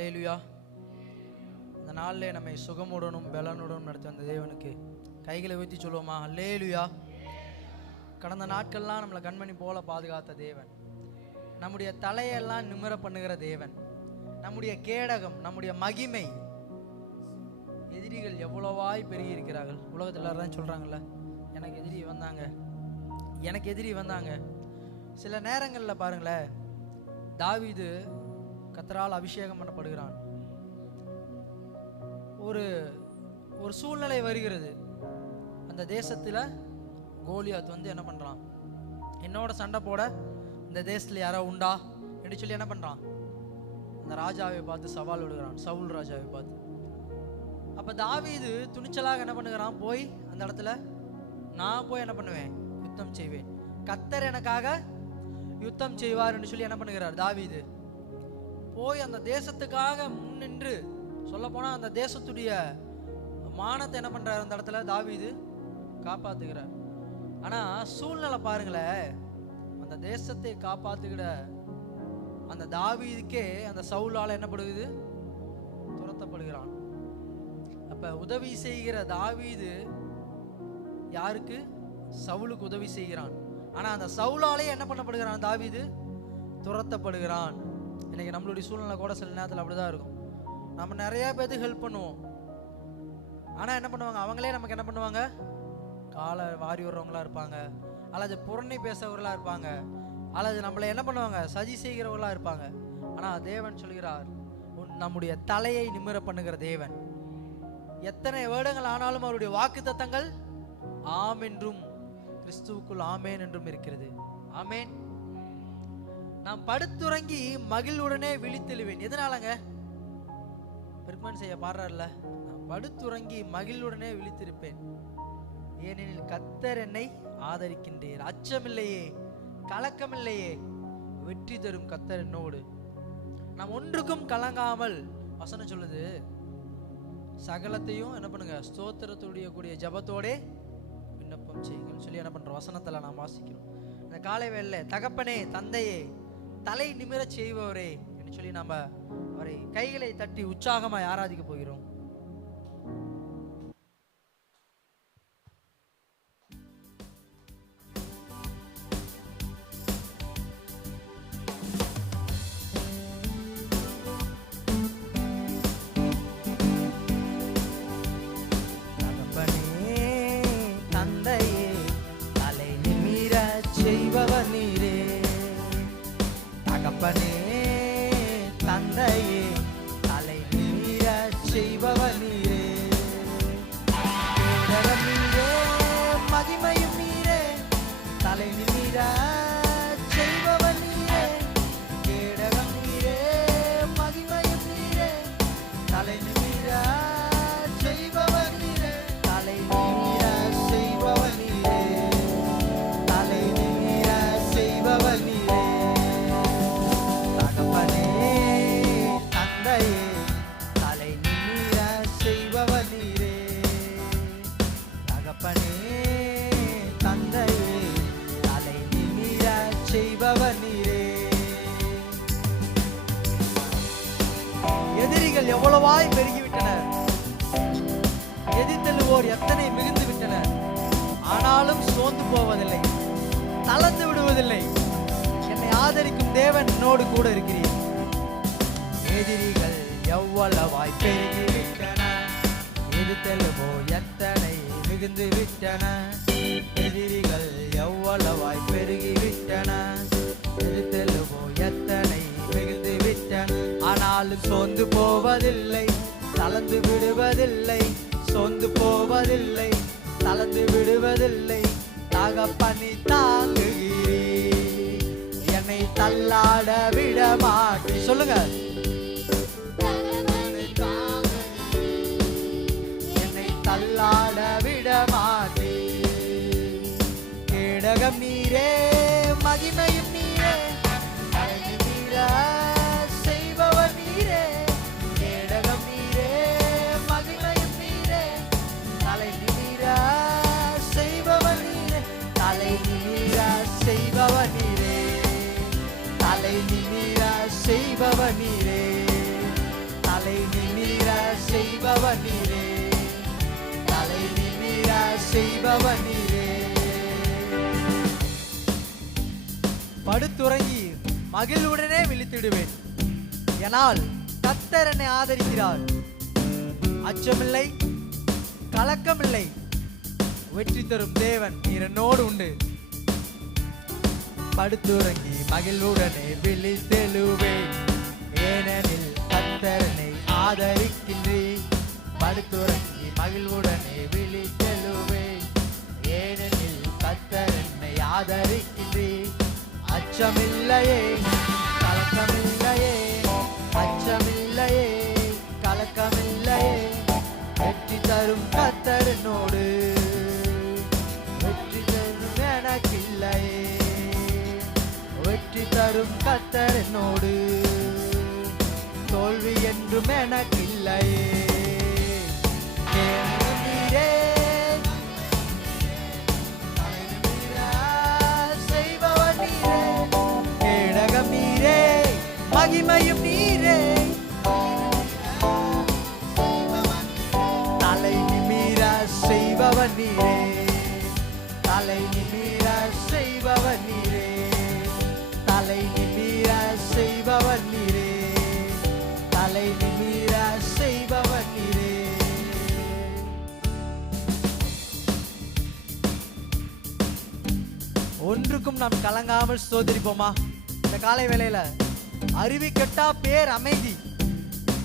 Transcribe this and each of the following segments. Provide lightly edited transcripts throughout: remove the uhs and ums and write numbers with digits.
அல்லேலூயா. இந்த நாளிலே நம்மை சுகமுடனும் பலனுடனும் நடத்தி வந்த தேவனுக்கு கைகளை ஊற்றி சொல்லுவோமா? அல்லேலூயா. கடந்த நாட்கள்லாம் நம்மளை கண்மணி போல பாதுகாத்த தேவன், நம்முடைய தலையெல்லாம் நிமிர பண்ணுகிற தேவன், நம்முடைய கேடகம், நம்முடைய மகிமை. எதிரிகள் எவ்வளவாய் பெருகி இருக்கிறார்கள். உலகத்தில் எல்லாரும் சொல்றாங்கல்ல, எனக்கு எதிரி வந்தாங்க, எனக்கு எதிரி வந்தாங்க. சில நேரங்களில் பாருங்களேன், தாவீது கர்த்தரால் அபிஷேகம் பண்ணப்படுகிறான். ஒரு சூழ்நிலை வருகிறது. அந்த தேசத்தில் கோலியாத் வந்து என்ன பண்றான்? என்னோட சண்டை போட இந்த தேசத்தில் யாரோ உண்டா என்று சொல்லி என்ன பண்றான்? அந்த ராஜாவை பார்த்து சவால் விடுகிறான், சவுல் ராஜாவை பார்த்து. அப்ப தாவீது துணிச்சலாக என்ன பண்ணுகிறான்? போய் அந்த இடத்துல நான் போய் என்ன பண்ணுவேன்? யுத்தம் செய்வேன், கர்த்தர் எனக்காக யுத்தம் செய்வார் என்று சொல்லி என்ன பண்ணுகிறார் தாவீது. போய் அந்த தேசத்துக்காக முன்னின்று, சொல்ல போனா அந்த தேசத்துடைய மானத்தை என்ன பண்றாரு அந்த இடத்துல தாவீது காப்பாத்துகிறார். ஆனா சூழ்நிலை பாருங்களேன், அந்த தேசத்தை காப்பாத்துகிற அந்த தாவீதுக்கே அந்த சவுலால என்னப்படுகிறது? துரத்தப்படுகிறான். அப்ப உதவி செய்கிற தாவீது யாருக்கு? சவுலுக்கு உதவி செய்கிறான். ஆனா அந்த சவுலாலே என்ன பண்ணப்படுகிறான்? தாவீது துரத்தப்படுகிறான். இன்னைக்கு நம்மளுடைய சூழ்நிலை கூட சில நேரத்தில் அப்படிதான் இருக்கும். நம்ம நிறைய பேருக்கு ஹெல்ப் பண்ணுவோம், ஆனா என்ன பண்ணுவாங்க? அவங்களே நமக்கு என்ன பண்ணுவாங்க? காலை வாரி விடுறவங்களா இருப்பாங்க, அல்லது புறணி பேசுறவர்களா இருப்பாங்க, அல்லது நம்மளை என்ன பண்ணுவாங்க? சதி செய்கிறவர்களா இருப்பாங்க. ஆனா தேவன் சொல்கிறார், நம்முடைய தலையை நிமிர பண்ணுகிற தேவன். எத்தனை வருடங்கள் ஆனாலும் அவருடைய வாக்கு தத்தங்கள் ஆம் என்றும் கிறிஸ்துவுக்குள் ஆமேன் என்றும் இருக்கிறது. ஆமேன். நான் படுத்துறங்கி மகிழ்வுடனே விழித்தெழுவேன். எதனாலங்க? பெருமன் செய்ய பாடுறார்ல, நான் படுத்துறங்கி மகிழ்வுடனே விழித்திருப்பேன், ஏனெனில் கர்த்தர் என்னை ஆதரிக்கின்றேன், அச்சமில்லையே, கலக்கமில்லையே, வெற்றி தரும் கர்த்தர் என்னோடு. நாம் ஒன்றுக்கும் கலங்காமல், வசனம் சொல்லுது, சகலத்தையும் என்ன பண்ணுங்க? ஸ்தோத்திரத்துடைய கூடிய ஜபத்தோடே விண்ணப்பம் செய்யுங்கன்னு சொல்லி என்ன பண்றோம்? வசனத்துல நாம் வாசிக்கிறோம். இந்த காலை வேளையில தகப்பனே, தந்தையே, தலை நிமிர செய்பவரே என்று சொல்லி நாம அவரை கைகளை தட்டி உற்சாகமாய் ஆராதிக்க போகிறோம். தகப்பனே, தந்தையே, தலை நிமிர செய்பவர் நீரே, கேடகம் நீரே, மகிமையும் நீரே, தலை நிமிர செய்பவர் நீரே, கேடகம் நீரே, மகிமையும் நீரே, தலை நிமிர செய்பவர் நீரே, தலை நிமிர செய்பவர் நீரே, தலை நிமிர செய்பவர் நீரே. எதிரிகள் எவ்வளவாய் பெருகிவிட்டனர், எதிர்த்தெழுவோர் எத்தனை மிகுந்து விட்டனர். ஆனாலும் சோர்ந்து போவதில்லை, தளர்ந்து விடுவதில்லை. என்னை ஆதரிக்கும் தேவன் என்னோடு கூட இருக்கிறீர். எதிரிகள் எவ்வளவாய் பெருகிவிட்டன, எதிர்த்தெழுவோர் எத்தனை மிகுந்து விட்டன. எதிரிகள் எவ்வளவாய் பெருகிவிட்டன, எதிர்த்தெழுவோர் எத்தனை மிகுந்து விட்டன. ஆனாலும் சோர்ந்து போவதில்லை, தளர்ந்து விடுவதில்லை, சோர்ந்து போவதில்லை, தளர்ந்து விடுவதில்லை. தகப்பனே தாங்குகிறீர், என்னை தள்ளாட விட மாட்டீர். சொல்லுங்க, என்னை தள்ளாட விட மாட்டீர். கேடகம் நீரே, மகிமையும் நீரே, செய்பவர் நீரே, கேடகம் நீரே, மகிமையும் நீரே, தலை நிமிர செய்பவர் நீரே, தலை நிமிர செய்பவர் நீரே, தலை நிமிர செய்பவர் நீரே. தலை நிமிர செய்பவர் நீரே, தலை நிமிர செய்பவர் நீரே. படுத்துறங்கி மகிழ்வுடனே விழித்திடுவேன், ஏனால் கர்த்தர் என்னை ஆதரிக்கிறார். அச்சமில்லை, கலக்கமில்லை, வெற்றி தரும் தேவன் நீர் என்னோடு உண்டு. படுத்துறங்கி மகிழ்வுடனே விழித்தெழுவேன், ஏனெனில் கர்த்தர் என்னை ஆதரிக்கின்றீர். படுத்துறங்கி மகிழ்வுடனே விழித்தெழுவேன், ஏனெனில் கர்த்தர் என்னை ஆதரிக்கின்றீர். அச்சமில்லையே, கலக்கமில்லையே, அச்சமில்லையே, கலக்கமில்லையே, வெற்றி தரும் கர்த்தர் என்னோடு, வெற்றி தரும் எனக்கில்லையே, வெற்றி தரும் கர்த்தர் என்னோடு, தோல்வி என்றும் எனக்கில்லையே. நீரே செய்பவர் நீரே, கேடகம் நீரே, மகிமையும் நீரே, தலை நிமிர செய்பவர் நீரே, தலை நிமிர செய்பவர் நீரே, தலை நிமிர செய்பவர் நீரே, தலை நிமிர செய்பவர் நீரே. ஒன்றுக்கும் நாம் கலங்காமல் ஸ்தோத்திரிப்போமா? இந்த காலை வேளையில அருவி கட்டா பேர் அமைதி.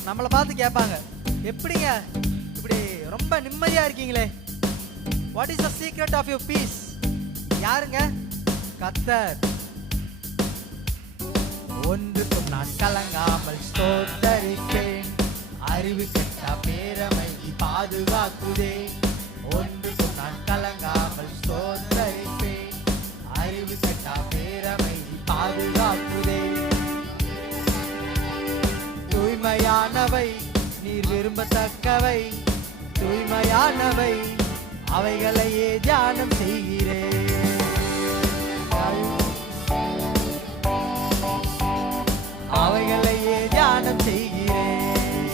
நம்மளை பார்த்து கேட்பாங்க, எப்படிங்க இப்படி ரொம்ப நிம்மதியா இருக்கீங்களே? What is the secret of your peace? யாருங்க? கர்த்தர். ஒன்றுக்கும் நான் கலங்காமல் ஸ்தோத்தரிப்பேன், அருவி கட்டா பேரமைதி பாதுகாக்குதே. ஒன்றுக்கும் நான் கலங்காமல் ஸ்தோத்தரிப்பேன், அறிவு கட்டா பேரமைதி பாதுகாக்குதே. தூய்மையானவை நீர் விரும்பத்தக்கவை, தூய்மையானவை அவைகளையே தியானம் செய்கிறேன். அவைகளையே தியானம் செய்கிறேன்,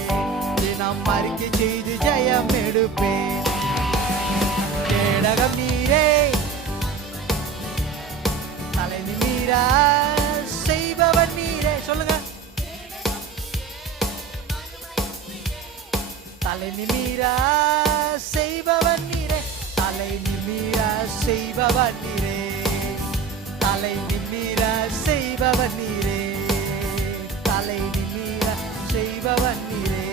தினம் அறிக்கை செய்து ஜெயம் எடுப்பேன். கேடகம் நீரே, தலை நிமிர செய்பவர் நீரே. சொல்லுங்க, தலை நிமிர செய்பவர் நீரே, தலை நிமிர செய்பவர் நீரே, தலை நிமிர செய்பவர் நீரே, தலை நிமிர செய்பவர் நீரே,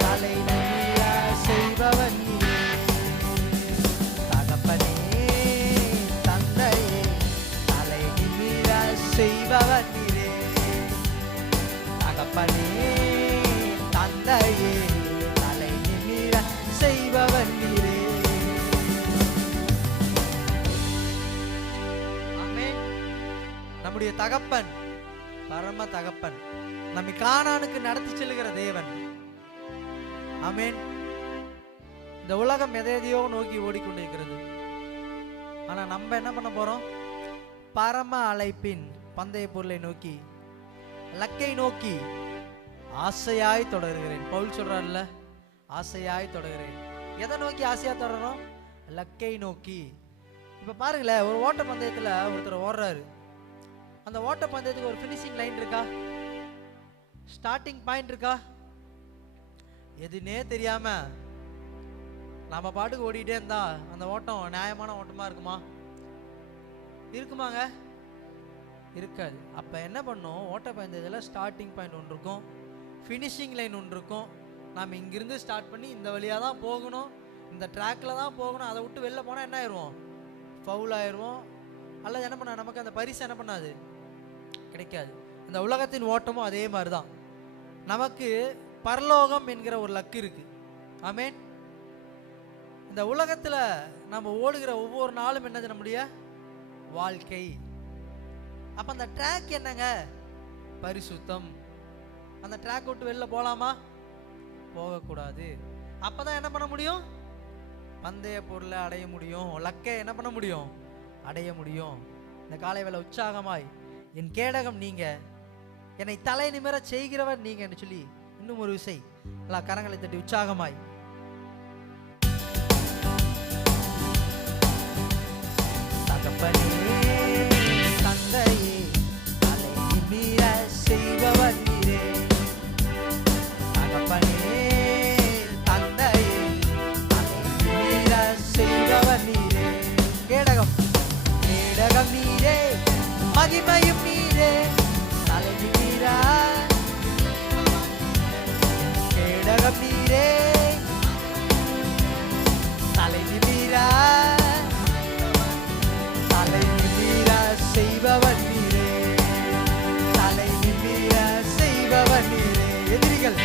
தலை நிமிர செய்பவர் நீரே. தகப்பனே தந்தையே, தலை நிமிர செய்பவர் நீரே, தகப்பனே தந்தையே, தலை நிமிர செய்பவர் நீரே. ஆமென். நம்முடைய தகப்பன் பரம தகப்பன், நம்மை கானானுக்கு நடத்தி செல்லுகிற தேவன். ஆமென். இந்த உலகம் எதையோ நோக்கி ஓடிக்கொண்டிருக்கிறது, ஆனா நம்ம என்ன பண்ண போறோம்? பரம அழைப்பின் பந்தய பொருளை நோக்கி, லக்கை நோக்கி ஆசையாய் தொடர்கிறேன். பவுல் சொல்றாருல்ல, ஆசையாய் தொடர்கிறேன். எதை நோக்கி ஆசையா தொடரணும்? லக்கை நோக்கி. இப்ப பாருங்களேன், ஒரு ஓட்ட பந்தயத்துல ஒருத்தர் ஓடுறாரு. அந்த ஓட்ட பந்தயத்துக்கு ஒரு ஃபினிஷிங் லைன் இருக்கா? ஸ்டார்டிங் பாயிண்ட் இருக்கா? எதுனே தெரியாம நம்ம பாட்டுக்கு ஓடிட்டே இருந்தா அந்த ஓட்டம் நியாயமான ஓட்டமா இருக்குமா? இருக்குமாங்க? இருக்காது. அப்ப என்ன பண்ணும்? ஓட்ட பந்தயத்துல ஸ்டார்டிங் பாயிண்ட் ஒன்று இருக்கும், ஃபினிஷிங் லைன் ஒன்று இருக்கும். நாம் இங்கிருந்து ஸ்டார்ட் பண்ணி இந்த வழியாக தான் போகணும், இந்த ட்ராக்ல தான் போகணும். அதை விட்டு வெளில போனால் என்ன ஆயிடுவோம்? ஃபவுல் ஆயிடுவோம். அல்லது என்ன பண்ண, நமக்கு அந்த பரிசு என்ன பண்ணாது, கிடைக்காது. இந்த உலகத்தின் ஓட்டமும் அதே மாதிரி தான். நமக்கு பரலோகம் என்கிற ஒரு லக்கு இருக்கு. ஆமென். இந்த உலகத்தில் நம்ம ஓடுகிற ஒவ்வொரு நாளும் என்னது? நம்முடைய வாழ்க்கை. அப்போ அந்த ட்ராக் என்னங்க? பரிசுத்தம். அந்த ட்ராக் விட்டு வெளில போகலாமா? போகக்கூடாது. அப்போதான் என்ன பண்ண முடியும்? பந்தய பொருளை அடைய முடியும், லக்கை என்ன பண்ண முடியும்? அடைய முடியும். இந்த காலை வேளை உற்சாகமாய், என் கேடகம் நீங்க, என்னை தலை நிமிர செய்கிறவர் நீங்க என்று சொல்லி இன்னும் ஒரு விசை எல்லா கரங்களை தட்டி உற்சாகமாய் தகப்பனே தந்தையே தலை நிமிர செய்பவர் நீரே. தகப்பனே தந்தையே தலை நிமிர செய்பவர் நீரே. கேடகம் கேடகம் நீரே, மகிமையும் நீரே, தலை நிமிர கேடகம் நீரே, தலை நிமிர செய்பவர் நீரே, தலை நிமிர செய்பவர் நீரே. எதிரிகள்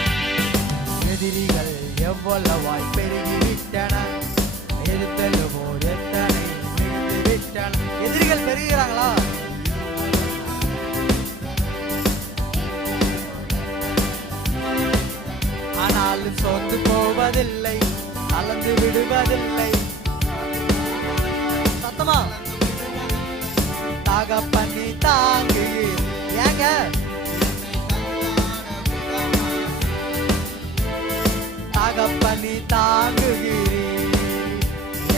எதிரிகள் எவ்வளவாய் பெருகிவிட்டன, எதிர்த்தெழுமோ எத்தனை மிகுந்து விட்டன. எதிரிகள் பெருகிறாங்களா? ஆனாலும் சோர்ந்து போவதில்லை, கலந்து விடுவதில்லை. சத்தமா தகப்பனே தாங்கு. ஏங்க தகப்பனே தாங்குகிறீர்,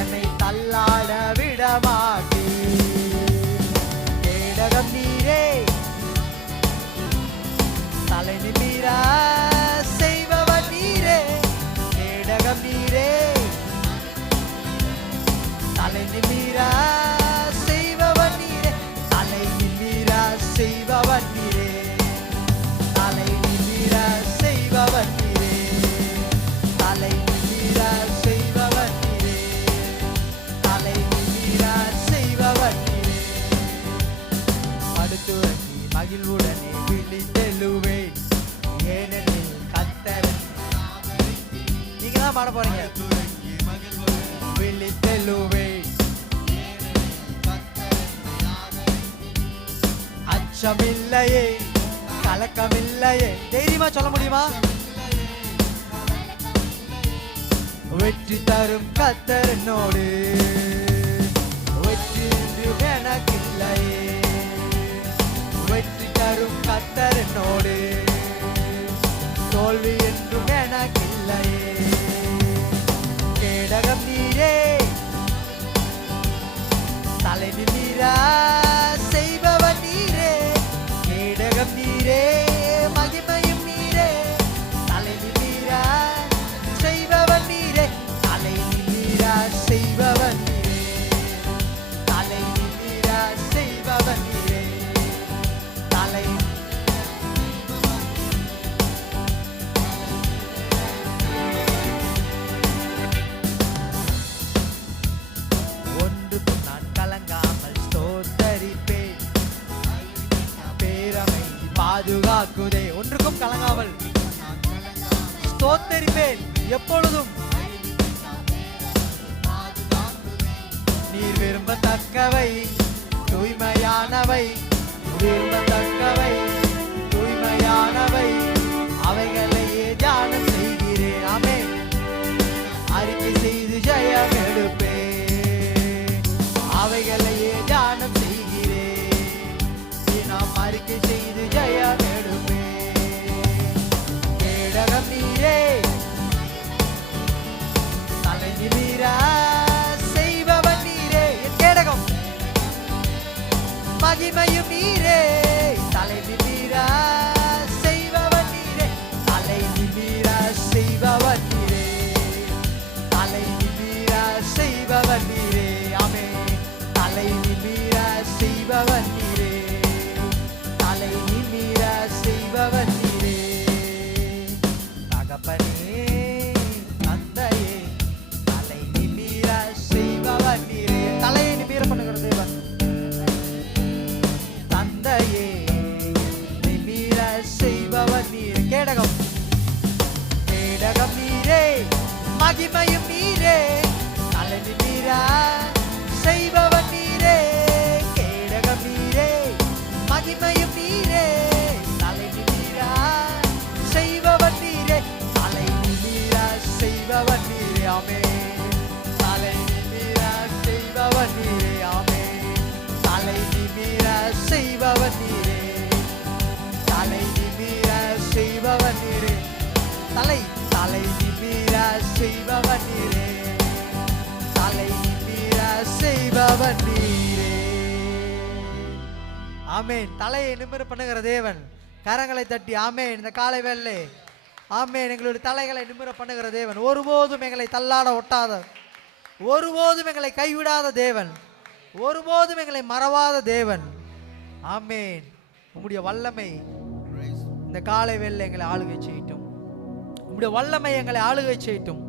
என்னை தள்ளாட விடமாட்டீர். கேடகம் நீரே, தலை நிமிர செய்பவர் நீரே. கேடகம் நீரே, தலை நிமிர செய்பவர் நீரே, தலை நிமிர செய்பவர் நீரே, தலை நிமிர செய்பவர் நீரே, தலை நிமிர செய்பவர் நீரே, தலை நிமிர செய்பவர் நீரே. படுத்துறங்கி மகிழ்வுடனே விழித்தெழுவேன், ஏனெனில் கர்த்தர். நீங்க தான் பாட போறீங்க. விழித்தெழுவேன், அச்சமில்லையே, கலக்கமில்லையே. தைரியமா சொல்ல முடியுமா? வெற்றி தரும் கர்த்தர் என்னோடு, வெற்றி என்றும் எனக்கில்லையே. வெற்றி தரும் கர்த்தர் என்னோடு, தோல்வி என்றும் எனக்கில்லையே. கேடகம் நீரே, தலை நிமிர செய்பவர் நீரே. கேடகம் நீரே, மகிமையும் நீரே, தலை நிமிர செய்பவர் நீரே, தலை நிமிர செய்பவர் நீரே, தலை நிமிர செய்பவர் நீரே, தலை. ஒன்றுக்கு நான் கலங்காமல் ஸ்தோத்தரிப்பேன், பேரமை பாதுகாக்குதே. ஒன்றுக்கும் கலங்காமல் ஸ்தோத்தரிப்பேன் எப்பொழுதும். நீர் விரும்பத்தக்கவை தூய்மையானவை, விரும்பத்தக்கவை தூய்மையானவை, அவைகளையே தியானம் செய்கிறேன். ஆமென். அறிக்கை செய்து ஜெயம் எடுப்பேன், அவைகளையே தியானம் செய்கிறேன். நாம் அறிக்கை செய்து ஜெயம் எடுப்பேன். கேடகம் நீரே, தலை நிமிர செய்பவர் நீரே. கேடகம் மகிமையும் நீரே, தலை நிமிர செய்பவர் நீரே, தலை நிமிர செய்பவர் நீரே, தலை நிமிர செய்பவர் நீரே. ஆமென். தலை நிமிர செய்பவர் நீரே, தலை நிமிர செய்பவர் நீரே. தகப்பனே தந்தையே தலை நிமிர செய்பவர் நீரே. தலையை நிமிர பண்ணுகிற தேவன். தந்தையே நிமிர செய்பவர் நீரே. கேடகம் கேடகம் நீரே, மகிமையும் நீரே, தலை நிமிர செய்பவர் நீரே. கேடகம் நீரே, மகிமையும் நீரே, தலை நிமிர செய்பவர் நீரே, தலை நிமிர செய்பவர் நீரே. ஆமென். தலை நிமிர செய்பவர் நீரே. ஆமென். தலை நிமிர செய்பவர் நீரே, தலை நிமிர செய்பவர் நீரே, தலை தலை நிமிர செய்பவர் நீரே, தலை நிமிர செய்பவர் நீரே. ஆமென். தலையை நிமிர பண்ணுகிற தேவன். கரங்களை தட்டி ஆமென். இந்த காலை வேளை ஆமென். எங்களுடைய தலைகளை நிமிர பண்ணுகிற தேவன். ஒருபோதும் எங்களை தள்ளாட ஒட்டாத, ஒருபோதும் எங்களை கைவிடாத தேவன், ஒருபோதும் எங்களை மறவாத தேவன். ஆமென். உம்முடைய வல்லமை இந்த காலை வேளை எங்களை ஆளுகை செய்யட்டும். உம்முடைய வல்லமை எங்களை ஆளுகை செய்யட்டும்.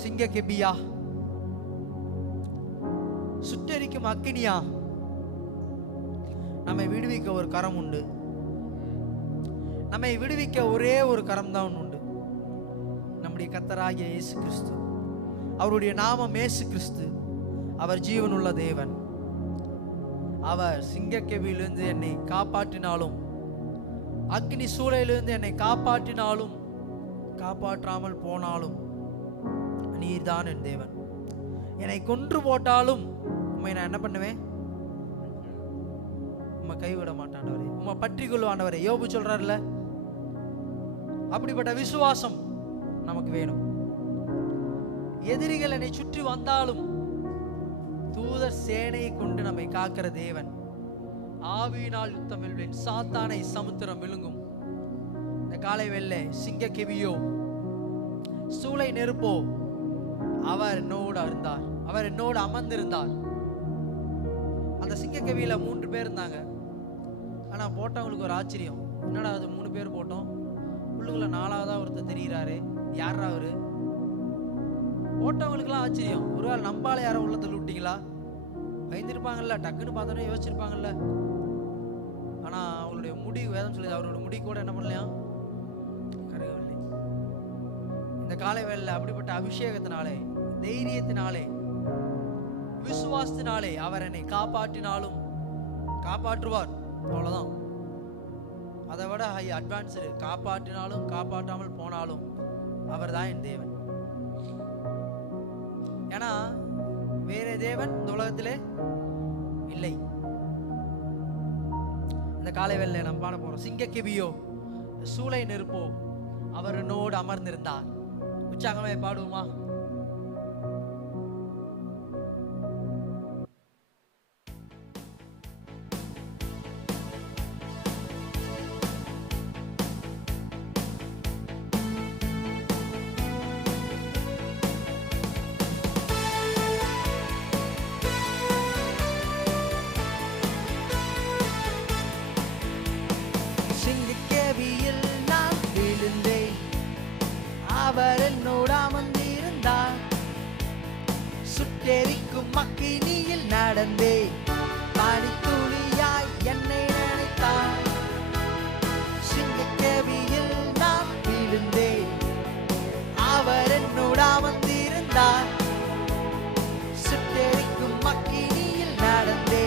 சிங்க கெபியா, சுட்டெரிக்கும் அக்கினியா, நம்மை விடுவிக்க ஒரு கரம் உண்டு. நம்மை விடுவிக்க ஒரே ஒரு கரம் தான் உண்டு. நம்முடைய கர்த்தராகிய இயேசு கிறிஸ்து. அவருடைய நாமம் இயேசு கிறிஸ்து. அவர் ஜீவனுள்ள தேவன். அவர் சிங்கக்கெபியிலிருந்து என்னை காப்பாற்றினாலும், அக்னி சூளையிலிருந்து என்னை காப்பாற்றினாலும், காப்பாற்றாமல் போனாலும் நீர்தான் என் தேவன். என்னை கொன்று போட்டாலும் உம்மை நான் என்ன பண்ணுவேன்? உம்மை கைவிட மாட்டாண்டவரே, உம்மை பற்றி கொள்வாண்டவரே. யோபு சொல்றாருல, அப்படிப்பட்ட விசுவாசம் நமக்கு வேணும். எதிரிகள் என்னை சுற்றி வந்தாலும் தூதர் சேனையை கொண்டு நம்மை காக்கிற தேவன். ஆவியினால் யுத்தம் வெல்வேன், சாத்தானை சமுத்திரம் விழுங்கும். இந்த காலை வெள்ளை சிங்க கெபியோ, சூளை நெருப்போ, அவர் என்னோடு இருந்தார், அவர் என்னோடு அமர்ந்திருந்தார். அந்த சிங்க கெபியில 3 பேர் இருந்தாங்க. ஆனா போட்டவங்களுக்கு ஒரு ஆச்சரியம், என்னடா அது 3 பேர் போட்டோம், உள்ளுக்குள்ள 4ஆவதா ஒருத்தர் தெரிகிறாரு, யாரா அவரு? போட்டவங்களுக்குலாம் ஆச்சரியம். ஒருவேளை நம்பால யாரோ உள்ளத்துல விட்டீங்களா? பயந்துருப்பாங்கல்ல, டக்குன்னு பார்த்தோன்னே யோசிச்சிருப்பாங்கல்ல. ஆனா அவங்களுடைய முடி, வேதம் சொல்லுது, அவரோட முடி கூட என்ன பண்ணலையா? கருகவில்லை. இந்த காலை வேளையில அப்படிப்பட்ட அபிஷேகத்தினாலே, தைரியத்தினாலே, விசுவாசத்தினாலே அவர் என்னை காப்பாற்றினாலும் காப்பாற்றுவார். அவ்வளவுதான். அதை விட ஹை அட்வான்ஸ்டு. காப்பாற்றினாலும் காப்பாற்றாமல் போனாலும் அவர் தான் என் தேவன். ஏன்னா வேற தேவன் இந்த உலகத்திலே இல்லை. இந்த காலை வேளையில நாம் பாட போறோம். சிங்க கெபியோ, சூளை நெருப்போ, அவர் என்னோடு அமர்ந்திருந்தார். உற்சாகமே பாடுவோமா? அவர் என்னோடு அமர்ந்திருந்தார். சுட்டெரிக்கும் அக்கினியில் நடந்தே பனித்துளியாய் என்னை நினைத்தார். சிங்கக்கெபியில் நான் விழுந்தேன், அவர் என்னோடு அமர்ந்திருந்தார். சுட்டெரிக்கும் அக்கினியில் நடந்தே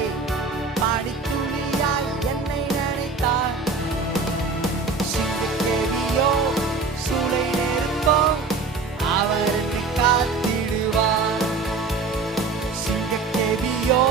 பனித்துளியாய் என்னை நினைத்தார். சிங்கக்கெபியோ, சூளை நெருப்போ, அவர் என்னை காத்திடுவார். சிங்கக்கெபியோ,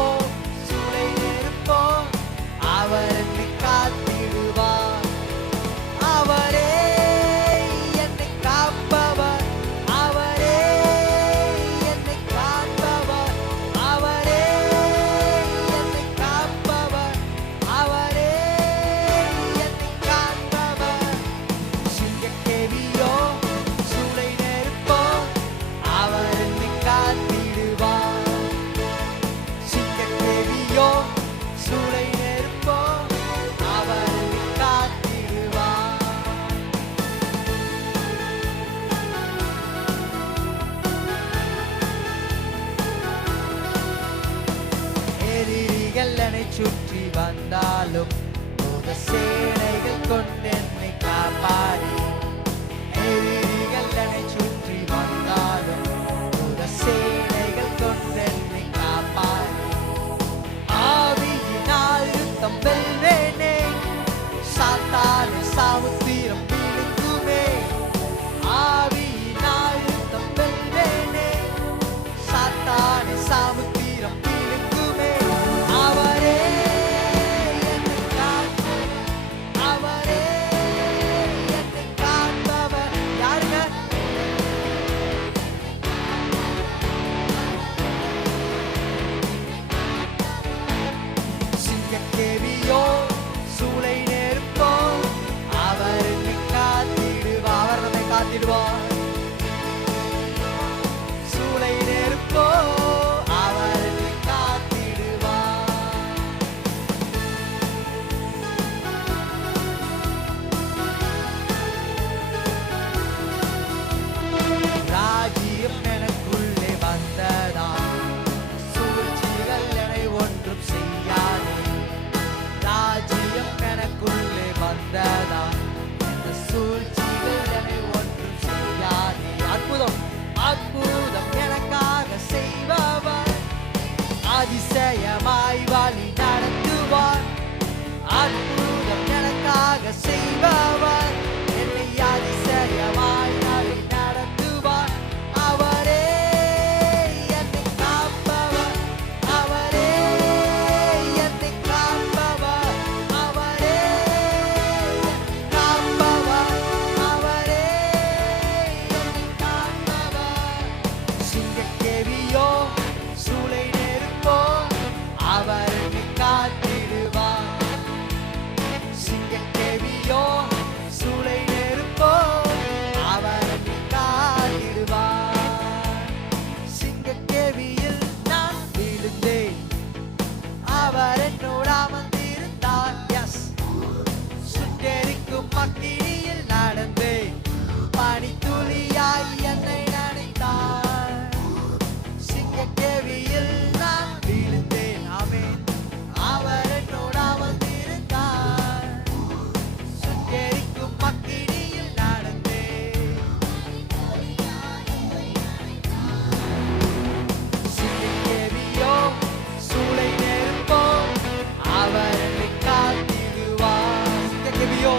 கெபியோ,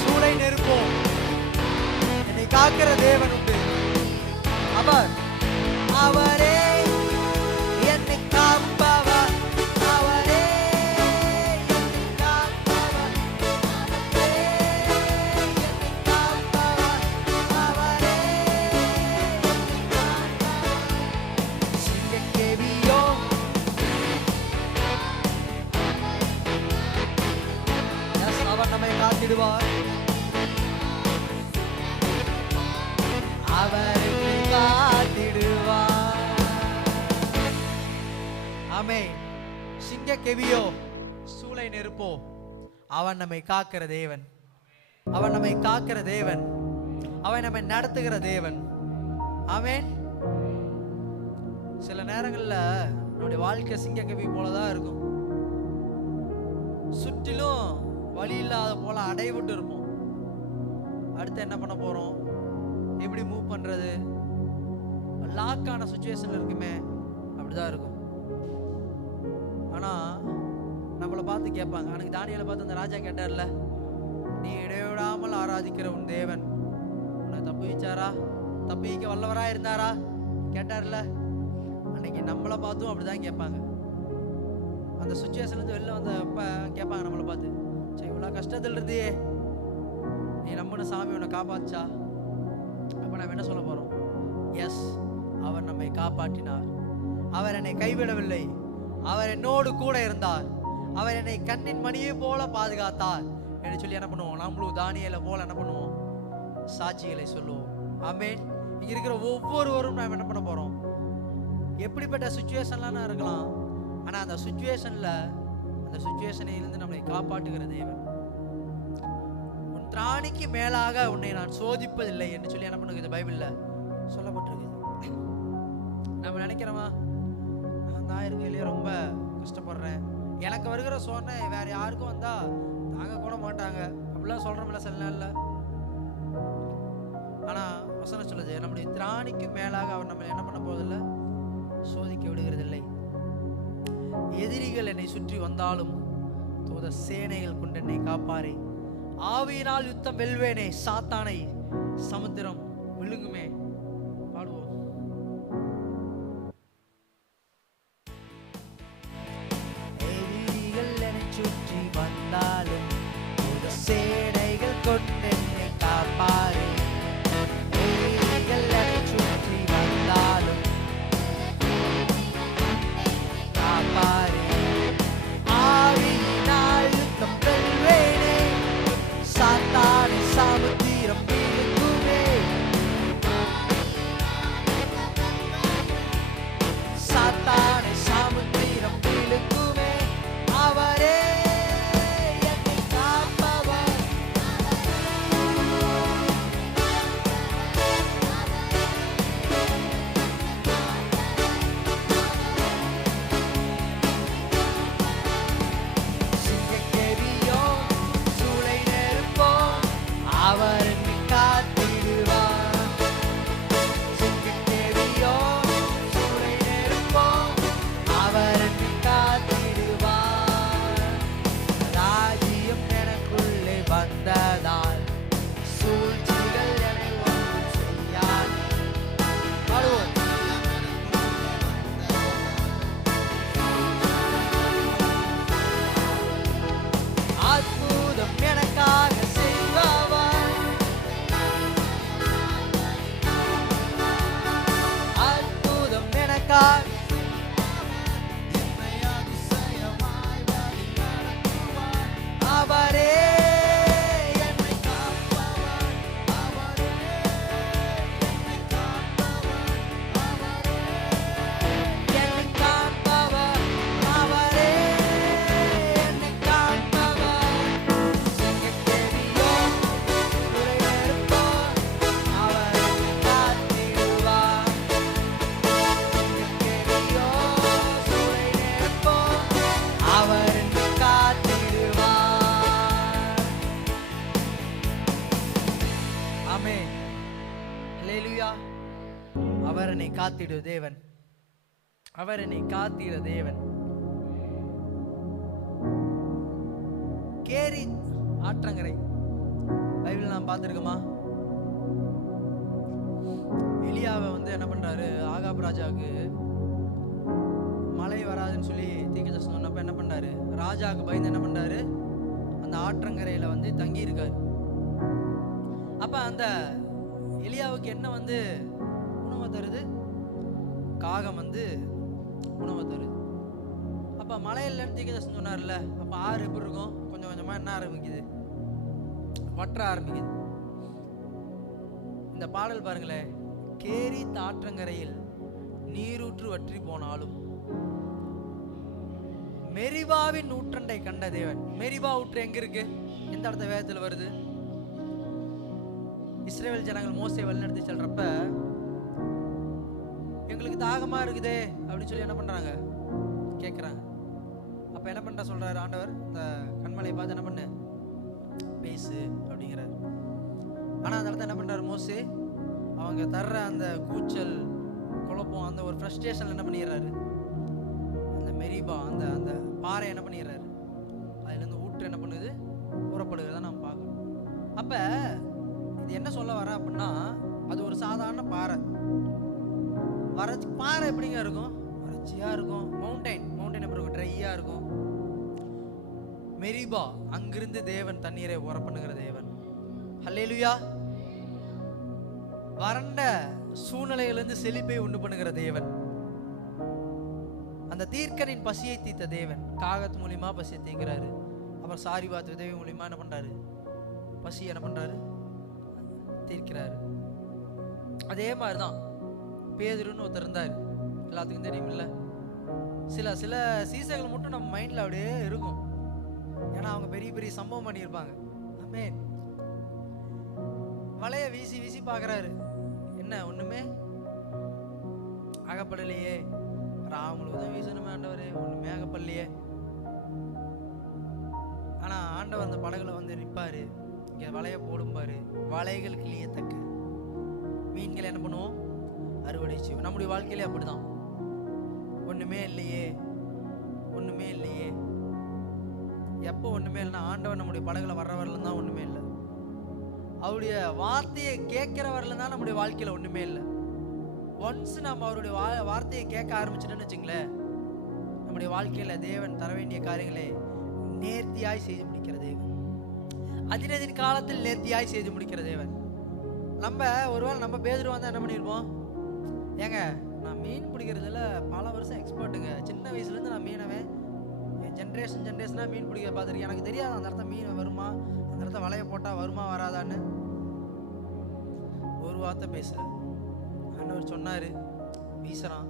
சூளை நெருப்போ, என்னை காக்கிற தேவன் உண்டு. அவரே என்னை காப்பவர், அவரே என்னை காப்பவர், அவரே என்னை காப்பவர், அவரே என்னை காப்பவர். சிங்கக்கேவியோ, அவர் நம்மை காத்திடுவார். அவர் காத்திடுவார். ஆமென். சிங்கக்கேவியோ, சூளை நெருப்போ, அவன் நம்மை காக்கிற தேவன். அவன் நம்மை காக்கிற தேவன். அவன் நம்மை நடத்துகிற தேவன். ஆமென். சில நேரங்கள்ல நம்முடைய வாழ்க்கை சிங்கக்கேவி போலதான் இருக்கும். சுற்றிலும் வழி இல்லாத போல அடைவிட்டு இருப்போம். அடுத்து என்ன பண்ண போறோம், எப்படி மூவ் பண்றது, லாக்கான சுச்சுவேஷன்ல இருக்குமே, அப்படிதான் இருக்கும். ஆனா நம்மளை பார்த்து கேட்பாங்க. அன்னைக்கு தானியேலை பார்த்து அந்த ராஜா கேட்டார்ல, நீ இடைவிடாமல் ஆராதிக்கிற உன் தேவன் உன்னை தப்புவிச்சாரா, தப்புவிக்க வல்லவரா இருந்தாரா கேட்டார்ல. அன்னைக்கு நம்மளை பார்த்தும் அப்படிதான் கேட்பாங்க. அந்த சுச்சுவேஷன்ல இருந்து வெளில வந்தப்ப கேட்பாங்க நம்மளை பார்த்து, சரி இவ்வளோ கஷ்டத்தில் இருந்தியே, நீ நம்பின சாமி உன்னை காப்பாச்சா? அப்ப நம்ம என்ன சொல்ல போறோம்? எஸ், அவர் நம்மை காப்பாற்றினார். அவர் என்னை கைவிடவில்லை. அவர் என்னோடு கூட இருந்தார். அவர் என்னை கண்ணின் மணியை போல பாதுகாத்தார் என்று சொல்லி என்ன பண்ணுவோம்? நம்மளும் தானியேலை போல என்ன பண்ணுவோம்? சாட்சிகளை சொல்லுவோம். ஆமென். இங்க இருக்கிற ஒவ்வொருவரும் நாம் என்ன பண்ண போறோம்? எப்படிப்பட்ட சுச்சுவேஷன்லாம் இருக்கலாம், ஆனா அந்த சுச்சுவேஷனிலிருந்து நம்மளை காப்பாற்றுகிற தேவன். உன் திராணிக்கு மேலாக உன்னை நான் சோதிப்பதில்லை என்று சொல்லி என்ன பண்ணுது பைபிள்ல சொல்லப்பட்டிருக்குது. நம்ம நினைக்கிறோமா, நான் இருக்கையிலேயே ரொம்ப கஷ்டப்படுறேன், எனக்கு வருகிற சோதனை வேற யாருக்கும் வந்தா தாங்க கூட மாட்டாங்க அப்படிலாம் சொல்றோம்ல சில நாள்ல. ஆனா வசனம் சொல்லுது, நம்முடைய திராணிக்கு மேலாக அவர் நம்ம என்ன பண்ண போவதில்லை, சோதிக்க விடுகிறதில்லை. எதிரிகள் என்னை சுற்றி வந்தாலும் தூத சேனைகள் கொண்டு என்னை காப்பாரே. ஆவியினால் யுத்தம் வெல்வேனே, சாத்தானை சமுத்திரம் விழுங்குமே. பாடுவோம். எதிரிகள் என்னை சுற்றி வந்தாலும் தூத சேனைகள் கொண்டு என்னை காப்பாரே. எதிரிகள் என்னை சுற்றி வந்தாலும் காப்பாரே. ஆவியினால் யுத்தம் வெல்வேனே, சாத்தானை சமுத்திரம் விழுங்குமே. சாத்தானை சமுத்திரம் விழுங்குமே. அவரே என்னை காப்பவர். சிங்கக்கேவியோ, சூளை நெருப்போ, அவர் என்னை காத்திடுவார். சிங்கக்கேவியோ, சூளை நெருப்போ, அவர் என்னை காத்திடுவார். ராஜ்யம் எனக்குள்ளே வந்ததால் சூழ்ச்சிகள் என்னை ஒன்றும் செய்யாது. பாடுவோம். அற்புதம் எனக்காக செய்பவர், அற்புதம் எனக்காக அவரே என்னை காப்பவர். அவரே என்னை காப்பவர். அவரே என்னை காப்பவர். அவரே என்னை காப்பவர். சிங்கக்கேவியோ, சூளை நெருப்போ, அவர் என்னை காத்திடுவார். சிங்கக்கேவியோ, சூளை நெருப்போ, அவர் என்னை காத்திடுவார். ஆமென். அல்லேலூயா. அவர் என்னை காத்திடு தேவன். அவர் என்னை காத்திட தேவன். கேரி ஆற்றங்கரை பைபிள் நாம் பார்த்துருக்கோமா? எலியாவை வந்து என்ன பண்றாரு, ஆகாப் ராஜாவுக்கு மழை வராதுன்னு சொல்லி தீர்க்கதரிசனம் சொன்னப்ப என்ன பண்றாரு, ராஜாவுக்கு பயந்து என்ன பண்றாரு, அந்த ஆற்றங்கரையில வந்து தங்கி இருக்காரு. அப்ப அந்த எலியாவுக்கு என்ன வந்து உணவை தருது, காகம் வந்து உணவை தருது. அப்ப மழை இல்லைன்னு தீர்க்கதரிசனம் சொன்னார்ல, அப்ப ஆறு எப்படி இருக்கும், கொஞ்சம் கொஞ்சமா என்ன ஆரம்பிக்குது, வற்ற ஆரம்பிக்குது. இந்த பாடல் பாருங்களேன், கேரி தாற்றங்கரையில் நீரூற்று வற்றி போனாலும் மெரிபாவின் நூற்றண்டை கண்ட தேவன். மெரிபா ஊற்று எங்க இருக்கு, எந்த இடத்த வேதத்தில் வருது? இஸ்ரவேல் ஜனங்கள் மோசே வழிநடத்தி செல்றப்ப எங்களுக்கு தாகமா இருக்குதே அப்படின்னு சொல்லி என்ன பண்றாங்க, கேட்குறாங்க. அப்ப என்ன பண்ற சொல்றாரு ஆண்டவர், இந்த கண்மலையை பார்த்து என்ன பண்ணு, பேசு அப்படிங்கிறார். ஆனா அந்த இடத்த என்ன பண்றாரு மோசே, அவங்க தர்ற அந்த கூச்சல் குழப்பம் அந்த ஒரு ஃப்ரஸ்ட்ரேஷன்ல என்ன பண்ணிடுறாரு, அந்த மெரிபா அந்த அந்த பாறை என்ன பண்ணிடுறாரு, அதுல இருந்து ஊற்று என்ன பண்ணுது, கூறப்படுகிறத நம்ம பார்க்கணும். அப்ப இது என்ன சொல்ல வர அப்படின்னா, அது ஒரு சாதாரண பாறை. பாறை எப்படிங்க இருக்கும், வறட்சியா இருக்கும். மவுண்டைன் எப்படி இருக்கும், ட்ரையா இருக்கும். மெரிபா, அங்கிருந்து தேவன் தண்ணீரை உர பண்ணுகிற தேவன். ஹல்லேலூயா. வறண்ட சூழ்நிலையிலிருந்து செழிப்பை உண்டு பண்ணுகிற தேவன். அந்த தீர்க்கனின் பசியை தீர்த்த தேவன். காகத்து மூலியமா பசியை தீர்க்கிறாரு. அப்புறம் சாரிபாத் விதவி மூலியமா என்ன பண்றாரு, பசி என்ன பண்றாரு, தீர்க்கிறாரு. அதே மாதிரிதான் பேதுருன்னு ஒருத்தர் இருந்தாரு, எல்லாத்துக்கும் தெரியும் இல்ல. சில சில சீசைகள் மட்டும் நம்ம மைண்ட்ல அப்படியே இருக்கும், ஏன்னா அவங்க பெரிய பெரிய சம்பவம் பண்ணியிருப்பாங்க. ஆமென். வலைய வீசி வீசி பாக்குறாரு, என்ன ஒண்ணுமே அகப்படலையே. ராமுழுவதும் வீசணுமே ஆண்டவரே, ஒண்ணுமே அகப்படலையே. ஆனா ஆண்டவர் அந்த படகுல வந்து நிற்பாரு, இங்க வலைய போடும்பாரு, வலைகள் கிளியத்தக்க மீன்கள் என்ன பண்ணுவோம், அறுவடை செய்வோம். நம்முடைய வாழ்க்கையிலே அப்படிதான். ஒண்ணுமே இல்லையே, ஒண்ணுமே இல்லையே. எப்போ ஒண்ணுமே இல்லைன்னா, ஆண்டவர் நம்முடைய படகுல வர்ற வரலாம் தான் ஒண்ணுமே இல்லை. அவருடைய வார்த்தையை கேட்கிற வரலாம் தான் நம்முடைய வாழ்க்கையில ஒண்ணுமே இல்லை. ஒன்ஸ் நம்ம அவருடைய வார்த்தையை கேட்க ஆரம்பிச்சிட்டோன்னு வச்சுங்களேன், நம்முடைய வாழ்க்கையில தேவன் தர வேண்டிய காரியங்களை நேர்த்தியாய் செய்து முடிக்கிற தேவன். அதினதின் காலத்தில் நேர்த்தியாய் செய்து முடிக்கிற தேவன். நம்ம ஒருவேளை நம்ம பேதுரு வந்தா என்ன பண்ணிருப்போம், ஏங்க நான் மீன் பிடிக்கிறதுல பல வருஷம் எக்ஸ்பர்ட்டுங்க, சின்ன வயசுல இருந்து நான் மீனவே ஜென்ரேஷனா மீன் பிடிக்க பார்த்துருக்கேன், எனக்கு தெரியாது அந்த இடத்த மீன் வருமா, அந்த இடத்த வலைய போட்டா வருமா வராதான்னு ஒரு வார்த்தை பேசல. ஆண்டவர் சொன்னாரு, வீசுறான்,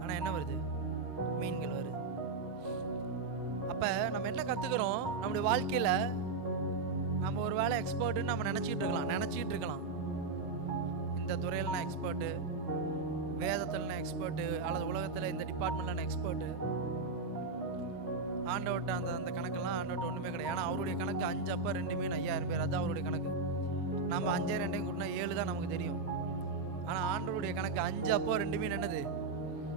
ஆனா என்ன வருது, மீன்கள் வருது. அப்ப நம்ம என்ன கத்துக்கிறோம், நம்முடைய வாழ்க்கையில நம்ம ஒரு வேலை எக்ஸ்பர்ட்னு நம்ம நினைச்சிட்டு இருக்கலாம். இந்த துறையில் நான் எக்ஸ்பர்ட்டு, வேதத்தில் நான் எக்ஸ்பர்ட்டு, அல்லது உலகத்தில் இந்த டிபார்ட்மெண்ட்ல நான் எக்ஸ்பர்ட்டு. ஆண்டவர்கிட்ட அந்த அந்த கணக்கெல்லாம் ஆண்டவர்கிட்ட ஒன்றுமே கிடையாது. ஏன்னா அவருடைய கணக்கு 5 அப்போ 2 மீன் 5000 பேர், அதுதான் அவருடைய கணக்கு. நம்ம 5 2 கூட்டினா 7 தான் நமக்கு தெரியும். ஆனால் ஆண்டவருடைய கணக்கு 5 அப்போ 2 மீன் என்னது,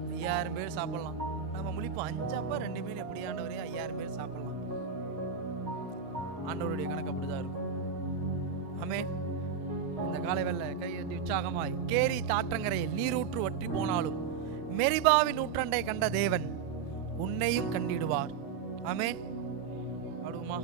5000 பேர் சாப்பிடலாம். நம்ம முழிப்போம், 5 அப்போ 2 மீன் எப்படி ஆண்டவரே 5000 பேர் சாப்பிடலாம். ஆண்டவருடைய கணக்கு அப்படிதான் இருக்கும். ஆமென். இந்த காலை வேளை கையெழுத்தி உற்சாகமாய், கேரி தாற்றங்கரையில் நீரூற்று வற்றி போனாலும் மெரிபாவின் நூற்றண்டை கண்ட தேவன் உன்னையும் கண்டிடுவார். ஆமென். பாடுவோமா?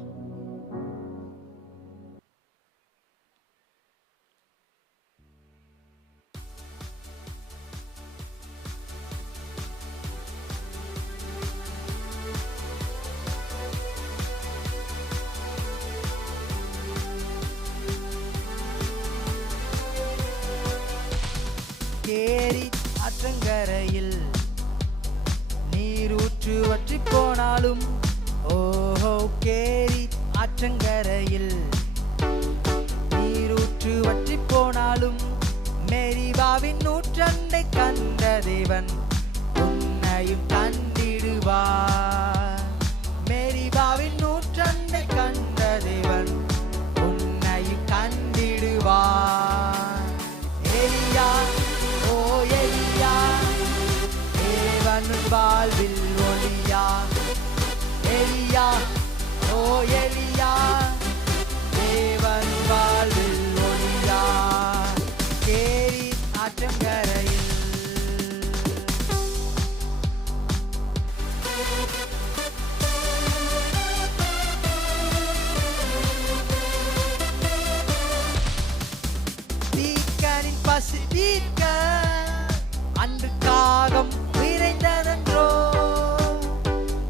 கேரி ஆற்றங்கரையில் நீரூற்று வற்றி போனாலும், ஓஹோ கேரி ஆற்றங்கரையில் நீரூற்று வற்றி போனாலும் மெரிபாவின் நூற்றண்டை கண்ட தேவன் உன்னையும் கண்டிடுவார். மெரிபாவின் நூற்றண்டை கண்ட தேவன் உன்னையும் கண்டிடுவார். எலியா, ஓ எலியா, தேவன் வாழ்வில் ஒளியா. எலியா, ஓ எலியா தேவன் வாழ்வில் ஒளியா கேரி ஆற்றங்கரையில் தீக்கனின் பசி தீர்க்க அன்று காகம் விரைந்ததென்றோ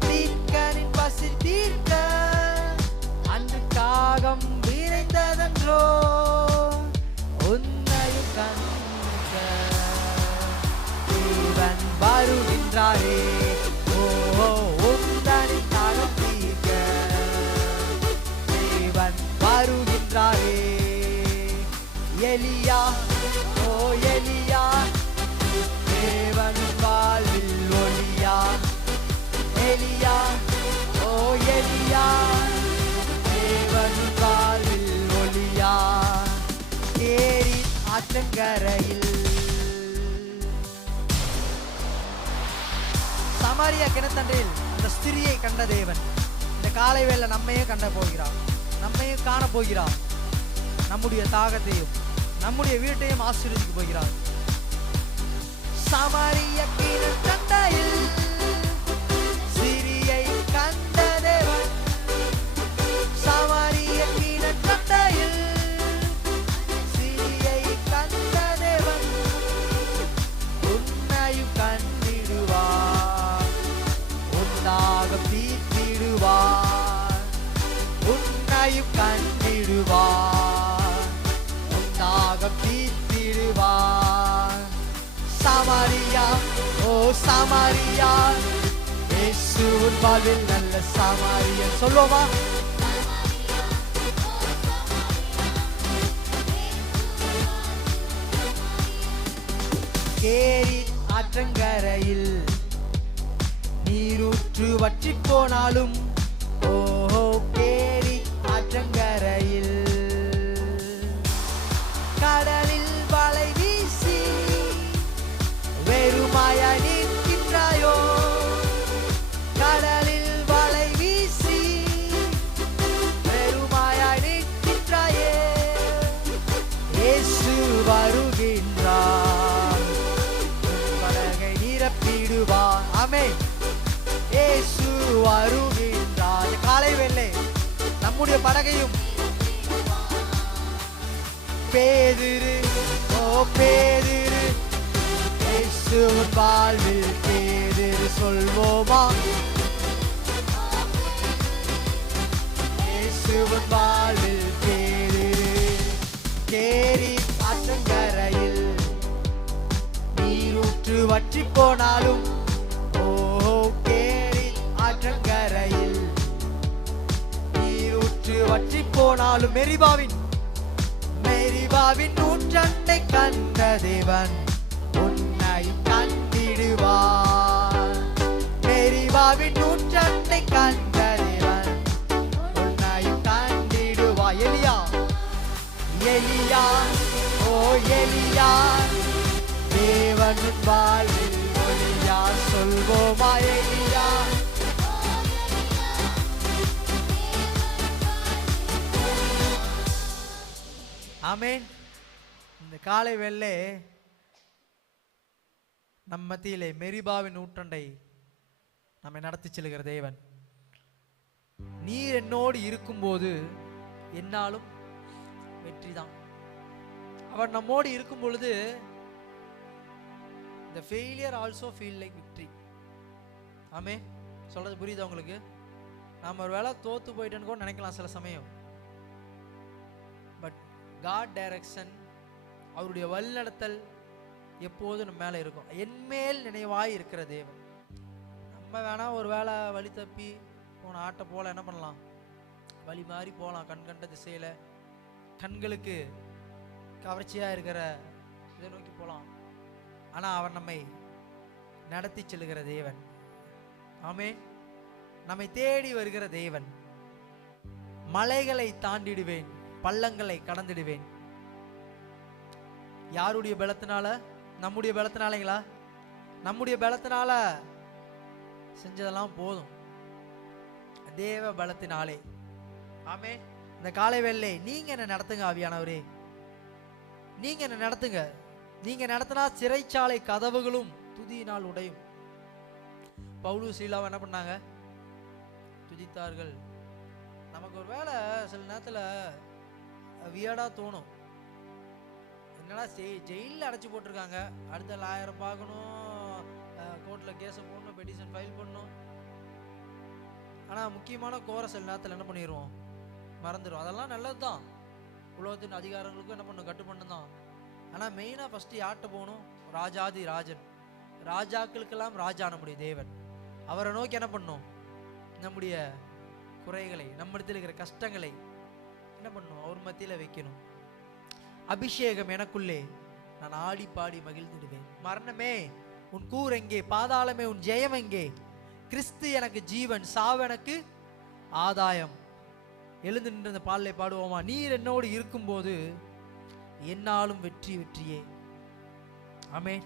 தீக்கனின் பசி தீர்க்க அன்று காகம் விரைந்ததென்றோ உன்னையும் கண்க தேவன் வருகின்றாரே ஓ உந்தனின் தாகம் தீர்க்க தேவன் வருகின்றாரே எலியா ஓ எலியா தேவன் வாழ்வில் ஒளியா எலியா ஓ எலியா தேவன் வாழ்வில் ஒளியா ஏரி ஆற்றங்கரையில். சமாரியா கிணத்தண்டில் அந்த ஸ்திரியை கண்ட தேவன் இந்த காலை வேளை நம்மையே கண்ட போகிறார், நம்மையும் காண போகிறார், நம்முடைய தாகத்தையும் நம்முடைய வீட்டையும் ஆசீர்வதிக்க போகிறார். சமாரிய கிணத்தண்டையில் சிறியை கண்ட தேவன் சமாரிய கிணத்தண்டையில் சிறியை கண்ட தேவன் உன்னையும் கண்டிடுவார், உன்னாக தீர்த்திடுவார், உன்னையும் கண்டிடுவார், உன்னாக தீர்த்திடுவார். சமாரியா ஓ சமாரியா இயேசுவின் வாழ்வில் நல்ல சமாரியன் சொல்லுவோமா? கேரி ஆற்றங்கரையில் நீரூற்று வற்றி போனாலும் ஓஹோ கேரி ஆற்றங்கரையில் கடலில் வலை வீசி வெறுமாயாய் நிற்கின்றாயோ கடலில் வலை வீசி வெறுமாயாய் நிற்கின்றாயே இயேசு வருகின்றார் படகை நிரப்பிடுவார். ஆமென். இயேசு வருகின்றார். காலை வேளை நம்முடைய படகையும் பேதுரு ஓ பேதுரு இயேசுவின் வாழ்வில் பேதுரு சொல்வோமா? இயேசுவின் வாழ்வில் பேதுரு கேரி ஆற்றங்கரையில் நீரூற்று வற்றி போனாலும் ஓ கேரி ஆற்றங்கரையில் நீரூற்று வற்றி போனாலும் மெரிபாவின் நூற்றண்டை கண்ட தேவன் உன்னையும் கண்டிடுவார். மெரிபாவின் நூற்றண்டை கண்ட தேவன் உன்னையும் கண்டிடுவார். எலியா எலியா ஓ எலியா தேவன் வாழ்வில் ஒளியா சொல்வோமா? எலியா ஆமென். இந்த காலை வேளை நம் மத்தியிலே மெரிபாவின் நூற்றண்டை நம்மை நடத்தி செல்கிற தேவன் நீர் என்னோடு இருக்கும்போது என்னாலும் வெற்றிதான். அவர் நம்மோடு இருக்கும் பொழுது the failure also feel like victory. ஆமென். சொல்றது புரியுதா உங்களுக்கு? நாம ஒரு வேளை தோத்து போயிட்டேன்னு கூட நினைக்கலாம் சில சமயம். பட் God direction அவருடைய வழிநடத்தல் எப்போதும் நம்ம மேலே இருக்கும். என்மேல் நினைவாய் இருக்கிற தேவன். நம்ம வேணா ஒரு வேளை வழி தப்பி போன ஆட்டை போல என்ன பண்ணலாம், வழி மாறி போகலாம், கண் கண்ட திசையில் கண்களுக்கு கவர்ச்சியாக இருக்கிற இதை நோக்கி போகலாம். ஆனால் அவர் நம்மை நடத்தி செல்லுகிற தேவன். ஆமென். நம்மை தேடி வருகிற தேவன். மலைகளை தாண்டிடுவேன், பள்ளங்களை கடந்திடுவேன். யாருடைய பலத்தினால? நம்முடைய பலத்தினாலைங்களா? நம்முடைய பலத்தினால செஞ்சதெல்லாம் போதும். தேவ பலத்தினாலே ஆமே. இந்த காலை வேளை நீங்க என்ன நடத்துங்க ஆவியானவரே, நீங்க என்ன நடத்துங்க. நீங்க நடத்தினா சிறைச்சாலை கதவுகளும் துதியினால் உடையும். பவுலு சீலாவை என்ன பண்ணாங்க? துதித்தார்கள். நமக்கு ஒரு வேளை சில நேரத்தில் வியர்டா தோணும். என்னடா ஜெயிலில் அடைச்சி போட்டிருக்காங்க, அடுத்த லாயரை பார்க்கணும், கோர்ட்டில் கேஸை போடணும், பெட்டிஷன் ஃபைல் பண்ணணும். ஆனால் முக்கியமான கோரை சில நேரத்தில் என்ன பண்ணிடுவோம்? மறந்துடும். அதெல்லாம் நல்லது தான், உலகத்தின் அதிகாரங்களுக்கும் என்ன பண்ணணும்? கட்டு பண்ணணும் தான். ஆனால் மெயினாக ஃபஸ்ட்டு யார்கிட்ட போகணும்? ராஜாதி ராஜன், ராஜாக்களுக்கெல்லாம் ராஜா நம்முடைய தேவன். அவரை நோக்கி என்ன பண்ணணும்? நம்முடைய குறைகளை, நம்மிடத்தில் இருக்கிற கஷ்டங்களை என்ன பண்ணணும்? அவர் மத்தியில் வைக்கணும். அபிஷேகம் எனக்குள்ளே, நான் ஆடி பாடி மகிழ்ந்துடுவேன். மரணமே உன் கூர் எங்கே? பாதாளமே உன் ஜெயம் எங்கே? கிறிஸ்து எனக்கு ஜீவன், சாவு எனக்கு ஆதாயம். எழுந்து நின்ற அந்த பாடலை பாடுவோமா? நீர் என்னோடு இருக்கும்போது என்னாலும் வெற்றி வெற்றியே. ஆமென்.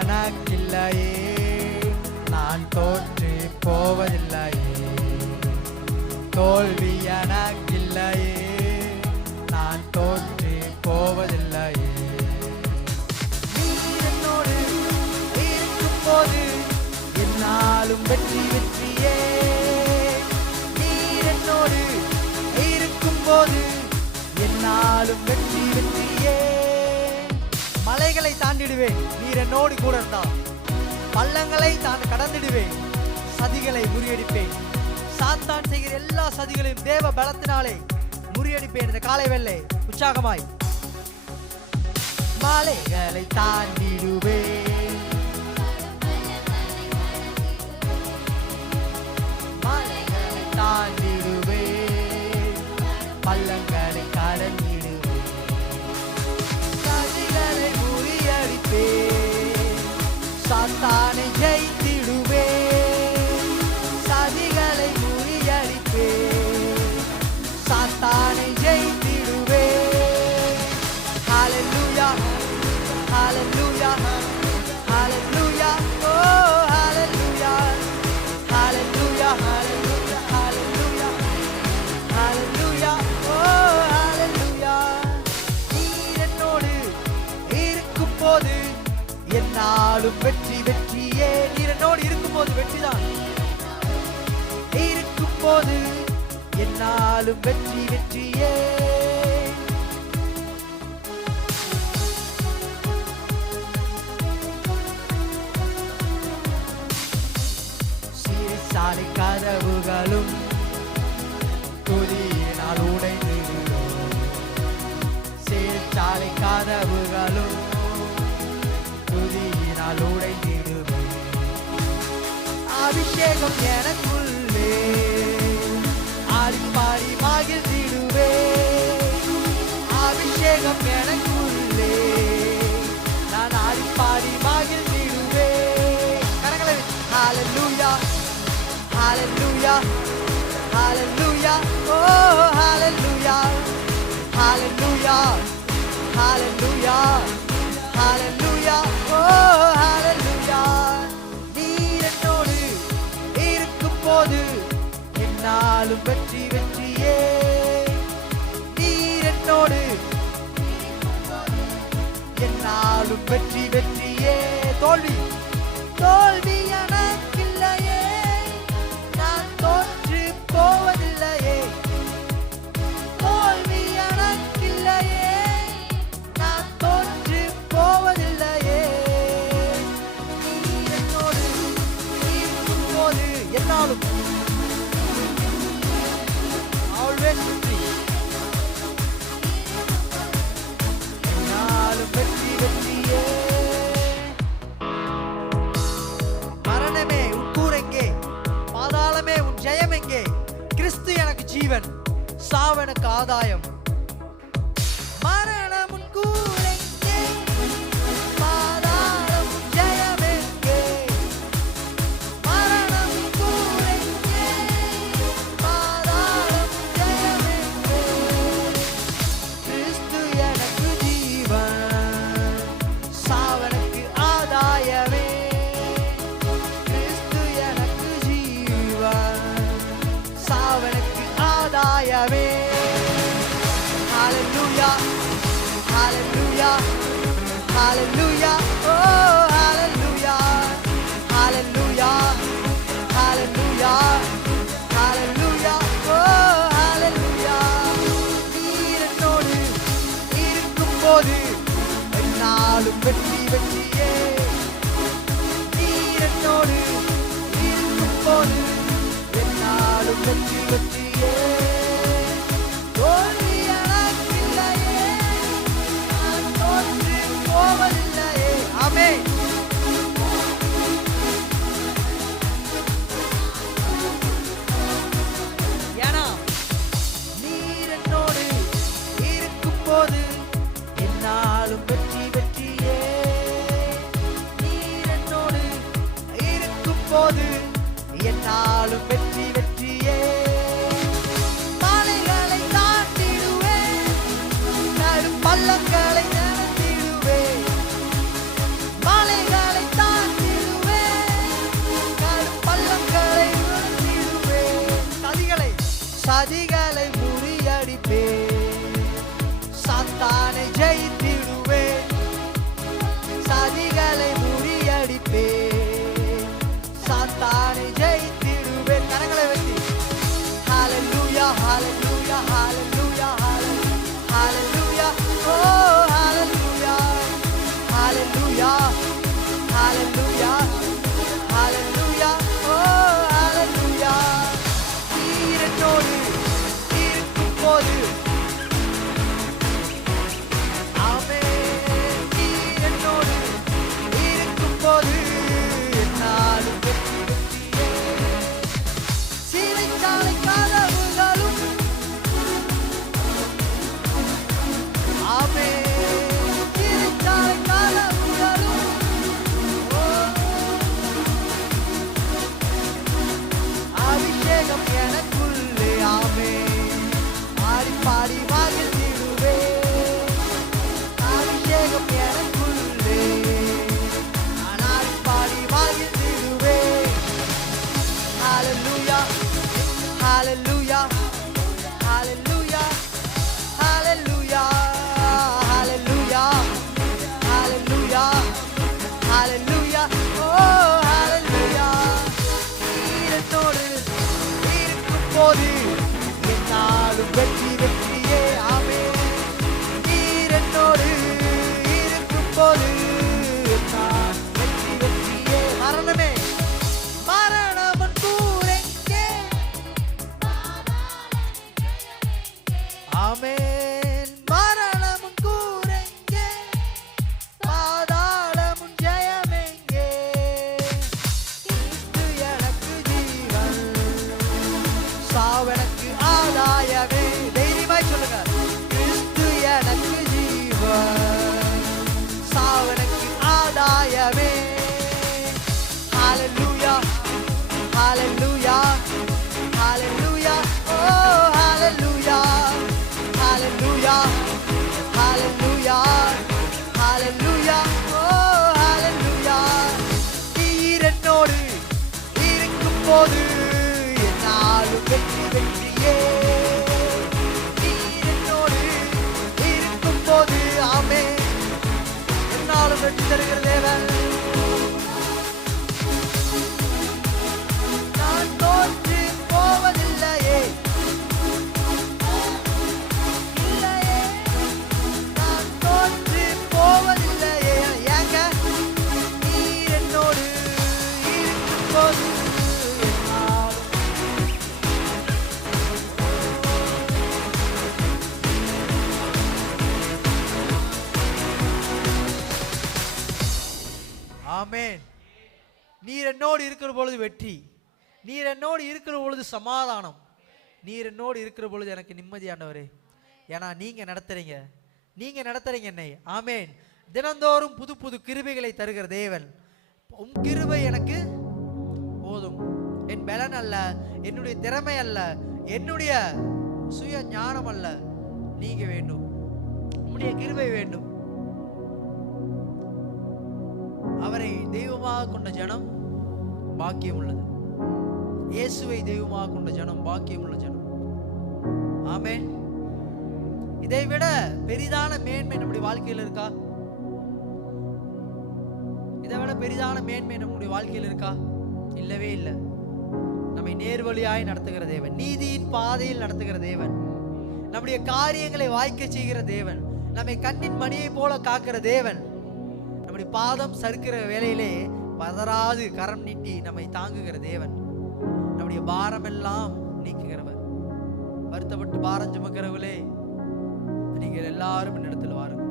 எனக்கில்லையே, நான் தோற்று போவதில்லையே. தோல்வி எனக்கில்லையே, நான் தோற்று போவதில்லையே. நீர் என்னோடு இருக்கும்போது என்னாலும் வெற்றி வெற்றியே. நீர் என்னோடு இருக்கும்போது என்னாலும் வெற்றி வெற்றியே. மலைகளை தாண்டிடுவேன் நீர் என்னோடு கூட இருந்தால். பள்ளங்களை தான் கடந்திடுவேன், சதிகளை முறியடிப்பேன். சாத்தான் செய்கிற எல்லா சதிகளையும் தேவ பலத்தினாலே முறியடிப்பேன். இந்த காலை வெள்ளை உற்சாகமாய் மலைகளை தாண்டிடுவேன், மலைகளை தாண்டிடுவேன், பள்ளங்களை கடந்திடுவேன். சாத்தானை ஜெயித்திடுவேன், சதிகளை முறியடிப்பேன். சாத்தானை ஜெயித்திடுவேன். ஹல்லேலூயா, ஹல்லேலூயா, ஹல்லேலூயா, ஓ ஹல்லேலூயா, ஹல்லேலூயா, ஹல்லேலூயா, ஹல்லேலூயா, ஹல்லேலூயா, ஓ ஹல்லேலூயா. நீர் என்னோடு இருக்கும்போது என்னாலும் வெற்றி வெற்றியே. நீர் என்னோடு இருக்கும்போது வெற்றிதான். இருக்கும்போது என்னாலும் வெற்றி வெற்றியே. சிறைச்சாலை கதவுகளும் துதியினால் உடைந்துவிடும். சிறைச்சாலை கதவுகளும் துதியினால் உடைந்திடுவேன். அபிஷேகம் எனக்குள்ளே, ஆடி பாடி மகிழ்ந்திடுவேன். அபிஷேகம் எனக்குள்ளே, நான் ஆடி பாடி மகிழ்ந்திடுவேன். கரங்களை ஹல்லேலூயா, ஹல்லேலூயா, ஹல்லேலூயா, ஓ ஹல்லேலூயா, ஹல்லேலூயா, ஹல்லேலூயா, ஹல்லேலூயா, ஓ ஹல்லேலூயா. நீர் என்னோடு இருக்கும்போது என்னாலும் வெற்றி வெற்றியே. நீர் என்னோடு என்னாலும் வெற்றி வெற்றியே. தோல்வி தோல்வி எனக்கில்லையே, நான் தோற்று போவதில்லையே. தோல்வி எனக்கில்லையே, நான் தோற்று போவதில்லையே. நீர் என்னோடு இருக்கும்போது என்னாலும் ஜீவன், சாவனுக்கு ஆதாயம். மரணமுன் கூரெங்கே, பாதாளம் ஜெயமெங்கே. மரணமுன் கூரெங்கே, பாதாளம் ஜெயமெங்கே. கிறிஸ்து எனக்கு ஜீவன், சாவனுக்கு ஆதாயமே. கிறிஸ்து எனக்கு ஜீவன், சாவனுக்கு ஆதாயமே. Hallelujah, hallelujah, hallelujah, oh hallelujah, hallelujah, hallelujah, hallelujah, oh hallelujah. நீர் என்னோடு இருக்கும்போது என்னாலும் வெற்றி வெற்றியே. நீர் என்னோடு இருக்கும்போது என்னாலும் வெற்றி வெற்றியே. தோல்வி எனக்கில்லையே, நான் தோற்று போவதில்லையே. ஆமென். ஏன்னா நீர் என்னோடு இருக்கும்போது என்னாலும் வெற்றி வெற்றியே. நீர் என்னோடு இருக்கும்போது என்னாலும் வெற்றி வெற்றியே. மலைகளை தாண்டிடுவேன், நடும் பள்ளங்களை நடந்திடுவேன். மலைகளை தாண்டிடுவேன், நடும் பள்ளங்களை நடந்திடுவேன். சதிகளை முறியடிப்பேன், சாத்தானை ஜெயித்திடுவேன். சதிகளை முறியடிப்பேன், சாத்தானை ஜெயித்திடுவேன். கரங்களை வைத்து ஹalleluya, hallelujah, hallelujah, hallelujah, oh hallelujah, hallelujah, hallelujah, hallelujah, oh hallelujah. நீர் என்னோடு இருக்கும்போது ஆமென். நீர் என்னோடு இருக்கும்போது என்னாலும் வெற்றி வெற்றியே. சிறைச்சாலை கதவுகளும் ஆமென். சிறைச்சாலை கதவுகளும் அபிஷேகம் எனக்குள்ளே. ஆமென். பாடி பாடி மகிழ்ந்திடுவேன். அபிஷேகம் எனக்குள்ளே, நான் பாடி மகிழ்ந்திடுவேன். Hallelujah, hallelujah, hallelujah, hallelujah, hallelujah, hallelujah, hallelujah, oh hallelujah. நீர் என்னோடு இருக்கும்போது என்னாலும் வெற்றி வெற்றியே. ஆமென். நீர் என்னோடு இருக்கும்போது என்னாலும் வெற்றி வெற்றியே. மரணமே, மரணமுன் கூரெங்கே. ஆமென். மரணமுன் கூரெங்கே, பாதாளமுன் ஜெயமெங்கே. கிறிஸ்து எனக்கு ஜீவன், சாவனுக்கு ஆதாயமே. தைரியமாய் சொல்லுங்க. கிறிஸ்து எனக்கு ஜீவன், சாவனுக்கு ஆதாயமே. Hallelujah, hallelujah, hallelujah, oh hallelujah, hallelujah, hallelujah, hallelujah, oh hallelujah. நீர் என்னோடு இருக்கும்போது என்னாலும் வெற்றி வெற்றியே. நீர் என்னோடு இருக்கும்போது ஆமென், என்னாலும் வெற்றி தருகிற தேவன். நான் தோற்று போவதில்லையே, இல்லையே, நான் தோற்று போவதில்லையே. ஏங்க நீர் என்னோடு இருக்கும்போது என்னாலும். ஆமென். நீர் என்னோடு இருக்கிற பொழுது வெற்றி, நீர் என்னோடு இருக்கிற பொழுது சமாதானம், நீர் என்னோடு இருக்கிற பொழுது எனக்கு நிம்மதி ஆண்டவரே. ஏன்னா நீங்க நடத்துறீங்க என்னை. ஆமேன். தினந்தோறும் புது புது கிருபைகளை தருகிற தேவன். உம் கிருபை எனக்கு போதும். என் பலன் அல்ல, என்னுடைய திறமை அல்ல, என்னுடைய சுய ஞானம் அல்ல, நீங்க வேண்டும், உம்முடைய கிருபை வேண்டும். அவரை தெய்வமாக கொண்ட ஜனம் பாக்கியம் உள்ளது. இயேசுவை தெய்வமாக கொண்ட ஜனம் பாக்கியம் உள்ள ஜனம். ஆமென். இதை விட பெரிதான மேன்மை நம்முடைய வாழ்க்கையில் இருக்கா? இதை விட பெரிதான மேன்மை நம்முடைய வாழ்க்கையில் இருக்கா? இல்லவே இல்லை. நம்மை நேர்வழியாய் நடத்துகிற தேவன், நீதியின் பாதையில் நடத்துகிற தேவன், நம்முடைய காரியங்களை வாய்க்க செய்கிற தேவன், நம்மை கண்ணின் மணியை போல காக்கிற தேவன், நம்முடைய பாதம் சறுக்கிற வேளையிலே பதறாது கரம் நீட்டி நம்மை தாங்குகிற தேவன், நம்முடைய பாரமெல்லாம் நீக்குகிறவர். வருத்தப்பட்டு பாரம் சுமக்கிறவர்களே, நீங்கள் எல்லாரும் என்னிடத்தில் வாருங்கள்,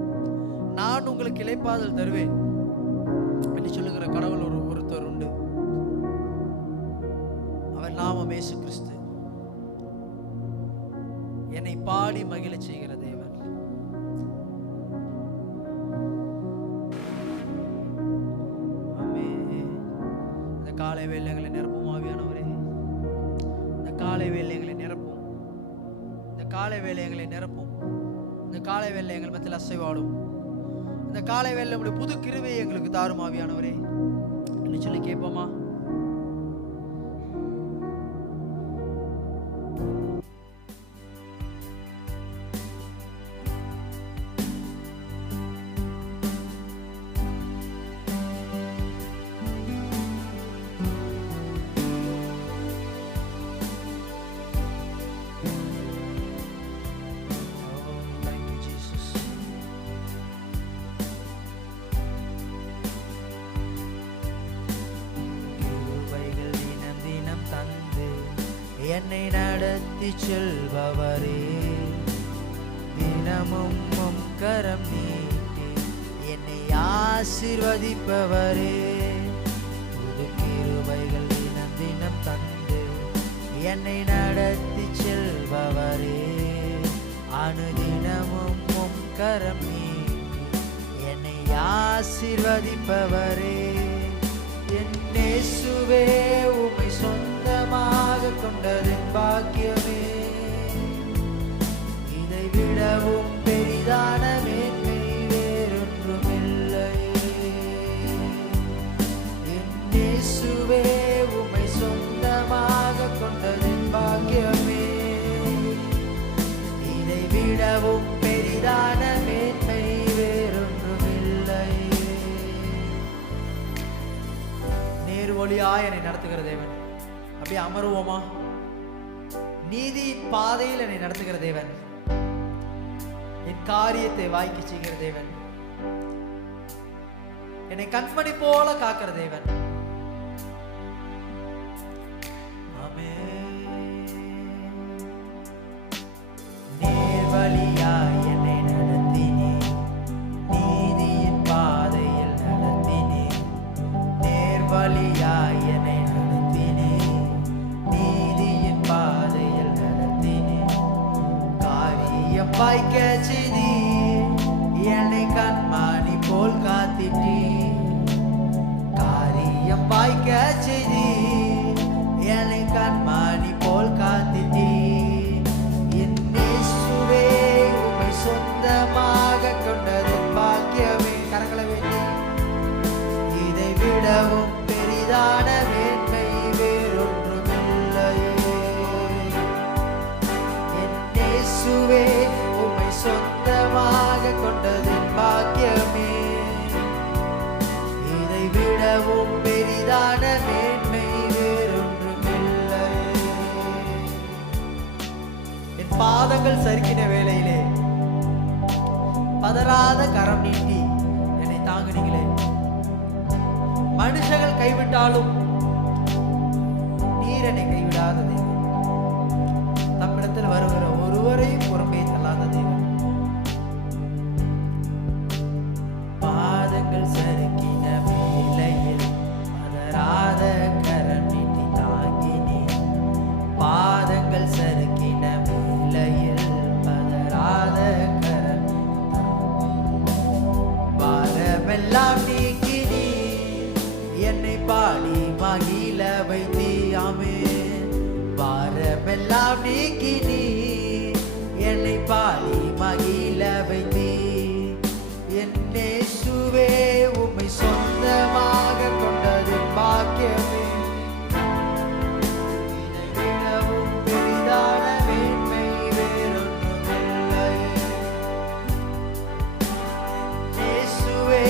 நான் உங்களுக்கு இளைப்பாறுதல் தருவேன் என்று சொல்லுகிற கடவுள் ஒருத்தர் உண்டு. அவர் நாமம் இயேசு கிறிஸ்து. என்னை பாடி மகிழ செய்கிற தேவன். இந்த காலை வேளைகளை நிரப்பும் ஆவியானவரே, இந்த காலை வேளைகளை நிரப்பும், இந்த காலை வேளைகளை நிரப்பும், இந்த காலை வேளை எங்கள் மத்தியில் அசைவாடும். இந்த காலை வேளை நம்முடைய புது கிருபையை எங்களுக்கு தாரும் ஆவியானவரே என்று சொல்லி கேட்போமா? என்னை நடத்தி செல்பவரே, தினமும் உம் கரம் நீட்டி என்னை ஆசீர்வதிப்பவரே, புது கிருபைகள் தினம் தினம் தந்து என்னை நடத்தி செல்பவரே, அனுதினமும் உம் கரம் நீட்டி என்னை ஆசீர்வதிப்பவரே, என் இயேசுவே உம்மை சொந்தமாக கொண்டதின் பாக்கியமே, இதை விடவும் பெரிதான மேன்மை வேறொன்றுமில்லை. என் இயேசுவே உம்மை சொந்தமாக கொண்டதின் பாக்கியமே, இதை விடவும் பெரிதான மேன்மை வேறொன்றுமில்லை. நேர்வழியாய் என்னை நடத்துகிற தேவன். அப்படியே அமருவோமா? நீதியின் பாதையில் என்னை நடத்துகிற தேவன், என் காரியத்தை வாய்க்க செய்கிற தேவன், என்னை கண்மணி போல காக்கிற தேவன். நேர்வழியாய் என்னை நடத்தினே, நீதியின் பாதையில் நடத்தினே, நேர்வழியாய் என்னை நடத்தினே, நீதியின் பாதையில் நடத்தினே, காரியம் வாய்க்க செய்தி என்னை கண்மணி போல் காத்திட்டே, காரியம் வாய்க்க செய்தி என்னை கண்மணி போல் காத்திட்டே, என் இயேசுவே உம்மை சொந்தமாக கொண்டதின் பாக்கியமே. கரங்களை வேண்டி, இதை விடவும் பெரிதான மேன்மை வேறொன்றுமில்லை. என் இயேசுவே உம்மை சொந்தமாக கொண்டதின் பாக்கியமே, இதை விடவும் பெரிதான மேன்மை வேறொன்றுமில்லை. என் பாதங்கள் சறுக்கின வேளையிலே பதறாத கரம் நீட்டி என்னை தாங்குனீங்களே. மனுஷர்கள் கைவிட்டாலும் நீர் என்னை கைவிடாத தேவன், தம்மிடத்தில் வருகிற ஒருவரையும் புறம்பே தள்ளாத தேவன். பாதங்கள் சறுக்கின வேளையில் பதறாத கரம் நீட்டி தாங்கினே, பாதங்கள் சறுக்கின பாரமெல்லாம் நீக்கினி என்னை பாடி மகிழ வைத்தியாமே. பாரமெல்லாம் நீக்கினி என்னை பாடி மகிழ வைத்தி. என் இயேசுவே உம்மை சொந்தமாக கொண்டது பாக்கியமே. இதைவிடவும் பெரிதான மேன்மை வேறொன்றுமில்லை. இயேசுவே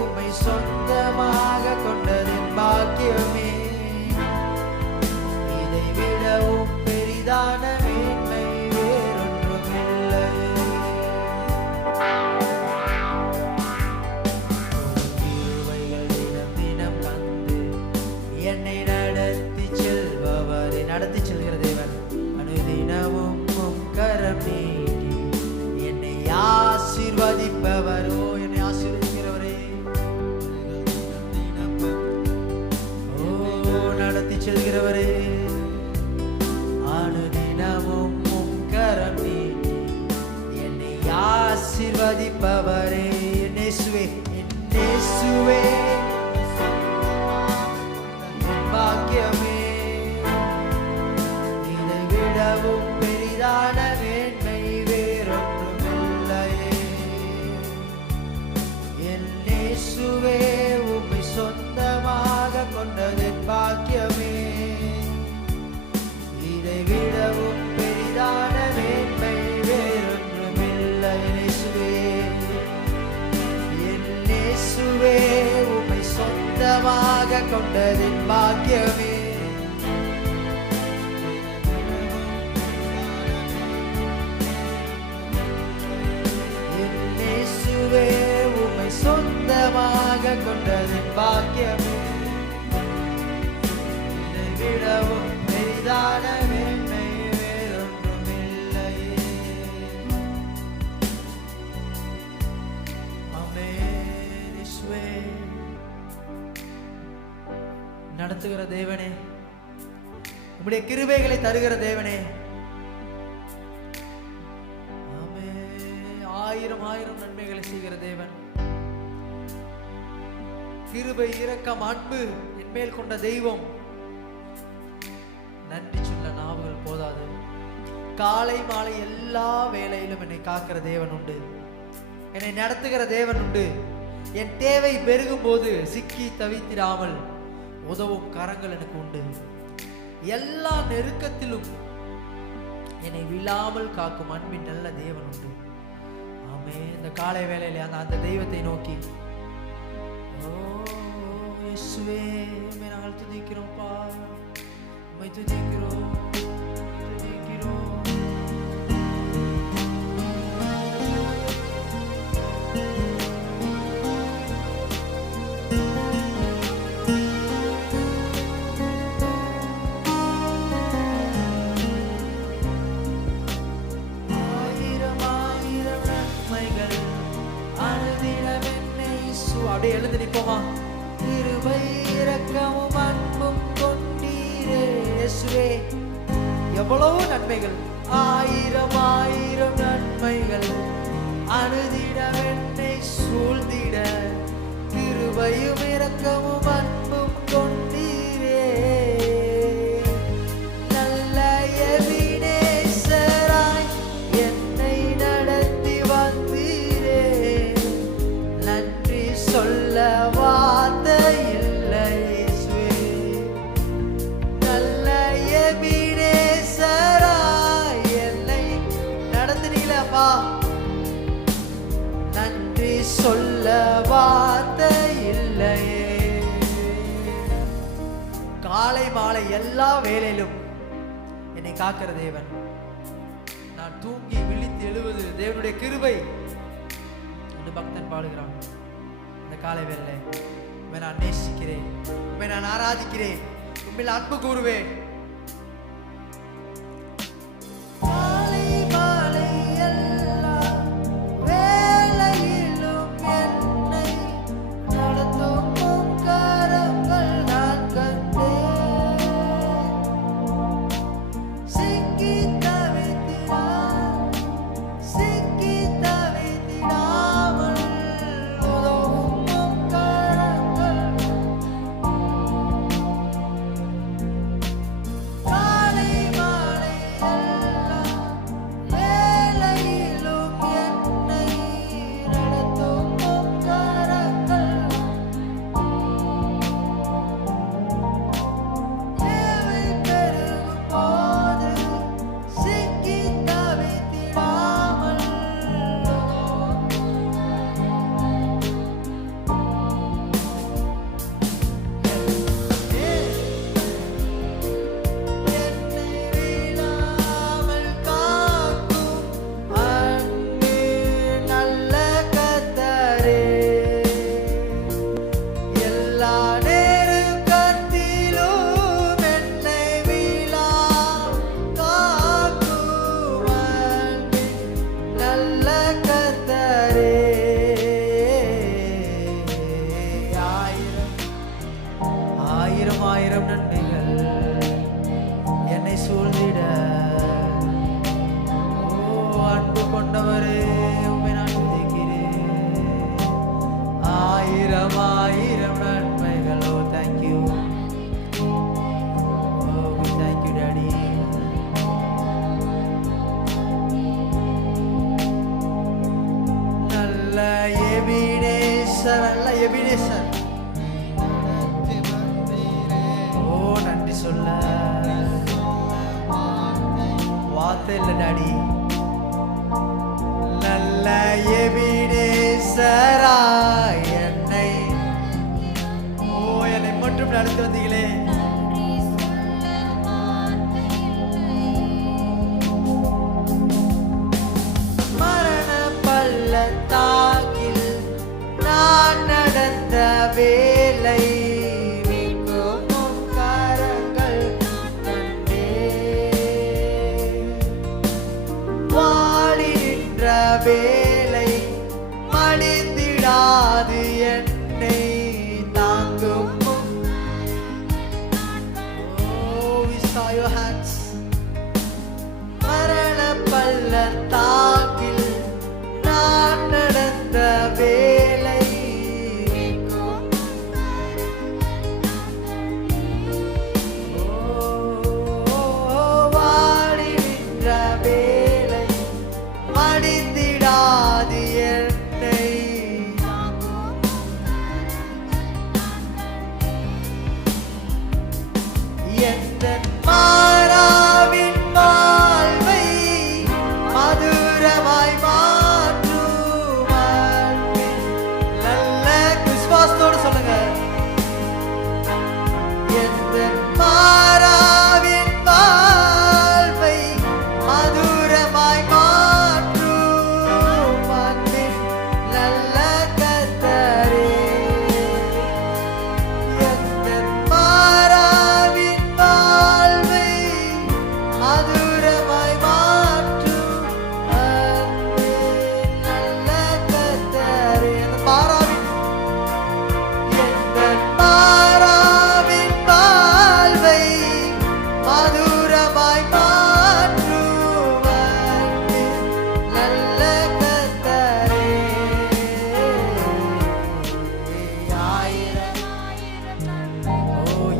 உம்மை சொந்தமாக கொண்டது பாக்கியமே. இதைவிடவும் பெரிதான மேன்மை வேறொன்றுமில்லை. கிருபைகள் தினம் தினம் வந்து என்னை நடத்தி செல்பவரே. நடத்தி செல்கிற தேவன் அனுதினமும் உம் கரம் நீட்டி என்னை ஆசீர்வதிப்பவரோ. என்னை ஆசீர்வதிக்கிறவரே. ஓ நடத்தி செல்கிறவரே. அனுதினமும் உம் கரம் நீட்டி என்னை ஆசீர்வதிப்பவரே. என் இயேசுவே, என் இயேசுவே என் பாக்கியமே. இதை விடவும் பெரிதான மேன்மை வேறொன்றுமில்லையே. என் இயேசுவே உம்மை சொந்தமாக கொண்டது பாக்கியமே. இதை விடவும் பெரிதான மேன்மை வேறொன்றுமில்லை. இயேசுவே, என் இயேசுவே உம்மை சொந்தமாக கொண்டது பாக்கியமே. என் இயேசுவே உம்மை சொந்தமாக கொண்டது பாக்கியமே. இதை விடவும் பெரிதான மேன்மை வேறொன்றுமில்லை. ஆமென். இயேசுவே நடத்துகிற தேவனே, உம்முடைய கிருபைகளை தருகிற தேவனே. ஆமென். ஆயிரம் ஆயிரம் நன்மைகளை செய்கிற தேவன். கிருபை, இரக்கம், அன்பு என் மேல் கொண்ட தெய்வம். நன்றி சொல்ல நாவுகள் போதாது. காலை மாலை எல்லா வேளையிலும் என்னை காக்கிற தேவன் உண்டு. என்னை நடத்துகிற தேவன் உண்டு. என் தேவை பெருகும் போது சிக்கி தவித்திடாமல் உதவும் கரங்கள் எனக்கு உண்டு. எல்லா நெருக்கத்திலும் என்னை விழாமல் காக்கும் அன்பின் நல்ல தேவன் உண்டு. ஆமே. இந்த காலை வேளையில அந்த தெய்வத்தை நோக்கி, ஓ இயேசுவே உம்மை நாங்கள் துதிக்கிறோம்ப்பா, உம்மை துதிக்கிறோம், துதிக்கிறோம். அப்படியே எழுந்து நிற்போமா? கிருபை இரக்கமும் அன்பும் கொண்டீரே இயேசுவே. எவ்வளவு நன்மைகள், ஆயிரம் ஆயிரம் நன்மைகள் அனுதினம் என்னை சூழ்ந்திட. கிருபையும் இரக்கமும் அன்பும் கொண்டீரே. நல்ல எபினேசராய் என்னை நடத்தி வந்தீரே. நன்றி சொல்ல வார்த்தை இல்லை இயேசுவே. நல்ல எபினேசராய் என்னை நடத்தினீங்களப்பா. நன்றி சொல்ல வார்த்தை இல்லையே. காலை மாலை எல்லா வேளையிலும் என்னை காக்கிற தேவன். நான் தூங்கி விழித்து எழுவது தேவனுடைய கிருபை என்று பக்தன் பாடுகிறான். இந்த காலை வேளையிலே உம்மை நான் நேசிக்கிறேன், உம்மை நான் ஆராதிக்கிறேன், உம்மில் அன்பு கூறுவேன். காலை மாலை எல்லா வேளையிலும் என்னை நடத்தும் உம் கரங்கள் நான் கண்டேன். சிக்கி தவித்திடாமல் உதவும் உம் அன்பு கொண்டவரே, உம்மை நான் துதிக்கிறேன். ஆயிரம் ஆயிரம் நன்மைகள். ஓ தேங்க்யூ, ஓ தேங்க்யூ டாடி. நல்ல எபினேசர், நல்ல எபினேசர். ஓ நன்றி சொல்ல வார்த்தை இல்லை டாடி. நல்ல எபினேசராய் என்னை, ஓ என்னை மட்டும் நடத்தி வந்தீங்களே. மரண பள்ளத்தாக்கில் நான் நடந்த வேலை வேலை மடிந்திடாது என்னை தாங்கும். Oh, we saw your hands. மரண பள்ளத்தாக்கில் நான் நடந்த வேலை வாடி நின்ற வேலை மடிந்திடாது என்னை. எந்தன் மாறாவின் வாழ்வை மதுரமாய் மாற்றும் அன்பின் நல்ல விசுவாசத்தோடு சொல்லுங்க. எந்தன் மாறாவின் வாழ்வை மதுரமாய்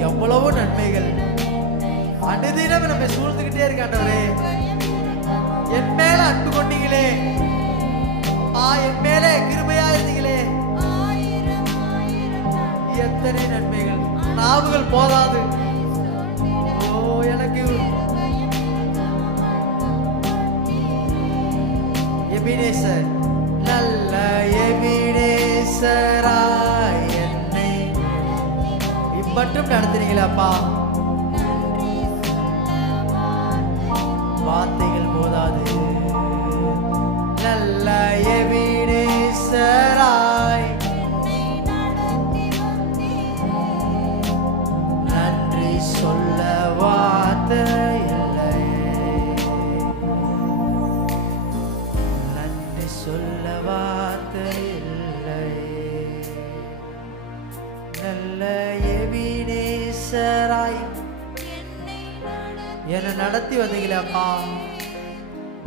எவ்வளவோ நன்மைகள் அனுதினம் நம்ம சூழ்ந்துகிட்டே இருக்காண்டவரே. என் மேல அன்பு கொண்டீங்களே, என் மேல கிருபையா இருந்தீங்களே. எத்தனை நன்மைகள், நாவுகள் போதாது. ஓ எனக்கு எபினேசர், நல்ல எபினேசராய் என்னை மட்டும் நடத்துறீங்களாப்பா. வார்த்தைகள் போதாது. நல்ல எபினேசராய் நன்றி சொல்ல வார்த்தை இல்லை, நன்றி சொல்ல வார்த்தை இல்லை. நல்ல எபினேசராய் என்னை நடத்தி வந்தீங்களேப்பா,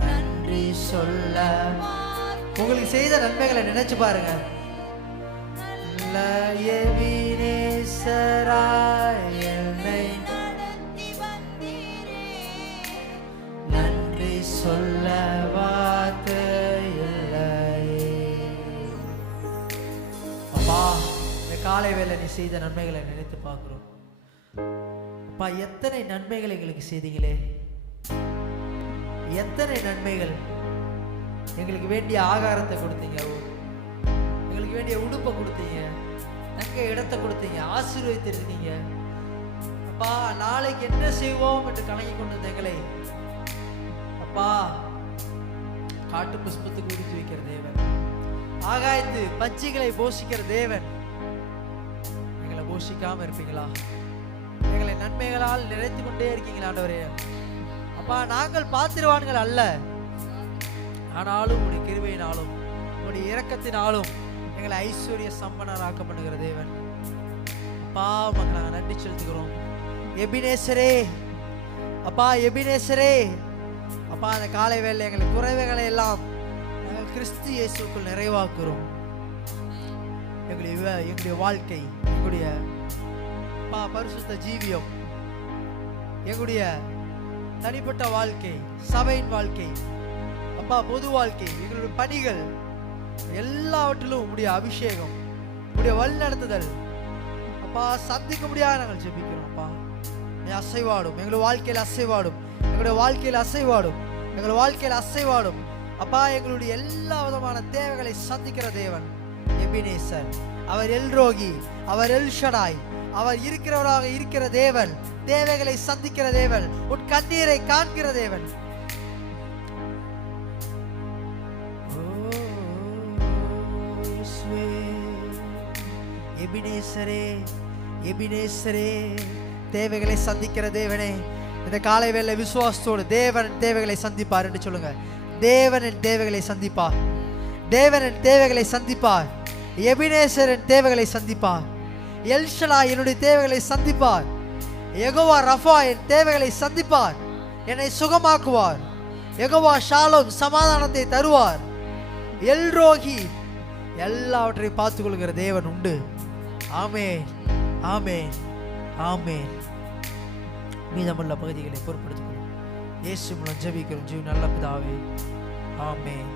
நன்றி சொல்ல. உங்களுக்கு செய்த நன்மைகளை நினைச்சு பாருங்க. நல்ல எபினேசராய் என்னை நன்றி சொல்ல வார்த்தை இல்லை. அப்பா, இந்த காலை வேளை நீ செய்த நன்மைகளை நினைத்து பார்க்கிறோம். அப்பா, எத்தனை நன்மைகள் எங்களுக்கு செய்தீங்களே, எத்தனை நன்மைகள். எங்களுக்கு வேண்டிய ஆகாரத்தை கொடுத்தீங்க, எங்களுக்கு வேண்டிய உடுப்பை கொடுத்தீங்க, தங்க இடத்தை கொடுத்தீங்க, ஆசீர்வதித்திருக்கீங்க. அப்பா, நாளைக்கு என்ன செய்வோம் என்று கலங்கி கொண்டு எங்களை அப்பா காட்டு புஷ்பத்துக்கு உறுதி வைக்கிற தேவன், ஆகாயத்து பட்சிகளை போஷிக்கிற தேவன், எங்களை போஷிக்காம இருப்பீங்களா? எங்களை நன்மைகளால் நிறைத்து கொண்டே இருக்கீங்களா ஆண்டவரே? அப்பா, நாங்கள் பாத்திரவான்கள் அல்ல, ஆனாலும் உடைய கிருபையினாலும் உடைய இரக்கத்தினாலும் எங்களை ஐஸ்வர்ய சம்பனராக்க பண்ணுகிற தேவன். அப்பா, உமக்கு நாங்கள் நன்றி செலுத்துகிறோம். எபினேசரே, அப்பா எபினேசரே, அப்பா அந்த காலை வேளையில எங்கள் குறைவுகளை எல்லாம் நாங்கள் கிறிஸ்து இயேசுக்குள் நிறைவாக்குறோம். எங்களுடைய வாழ்க்கை, எங்களுடைய பரிசுத்த ஜீவியம், எங்களுடைய தனிப்பட்ட வாழ்க்கை, சபையின் வாழ்க்கை, அப்பா பொது வாழ்க்கை, எங்களுடைய பணிகள் எல்லாவற்றிலும் உங்களுடைய அபிஷேகம், உங்களுடைய வழிநடத்துதல் அப்பா சந்திக்க முடியாத நாங்கள் ஜெபிக்கிறோம். அப்பா நீ அசைவாடும், எங்களுடைய வாழ்க்கையில் அசைவாடும், எங்களுடைய வாழ்க்கையில் அசைவாடும், எங்களுடைய வாழ்க்கையில் அசைவாடும். அப்பா எங்களுடைய எல்லா விதமான தேவைகளை சந்திக்கிற தேவன் எபினேசர். அவர் எல்ரோகி, அவர் எல்ஷடாய், அவர் இருக்கிறவராக இருக்கிற தேவன், தேவைகளை சந்திக்கிற தேவன், உன் கண்ணீரை காண்கிற தேவன். எபினேசரே, எபினேசரே, தேவைகளை சந்திக்கிற தேவனே, இந்த காலை வேளை விசுவாசத்தோடு தேவன் தேவைகளை சந்திப்பார் என்று சொல்லுங்க. தேவனின் தேவைகளை சந்திப்பார், தேவனின் தேவைகளை சந்திப்பார். எபினேசரின் தேவைகளை சந்திப்பார். எல்ஷடா என்னுடைய தேவைகளை சந்திப்பார். யெகோவா ரஃபா என் தேவைகளை சந்திப்பார், என்னை சுகமாக்குவார். யெகோவா ஷாலோம் சமாதானத்தை தருவார். எல்ரோகி எல்லாவற்றையும் பார்த்துக் கொள்கிற தேவன் உண்டு. ஆமென், ஆமென், ஆமென். மீதமுள்ள பகுதிகளை பொறுப்படுத்திக் கொள்ளும். இயேசு மூலம் ஜெபிக்கிறோம் ஜீவ நல்ல பிதாவே. ஆமென்.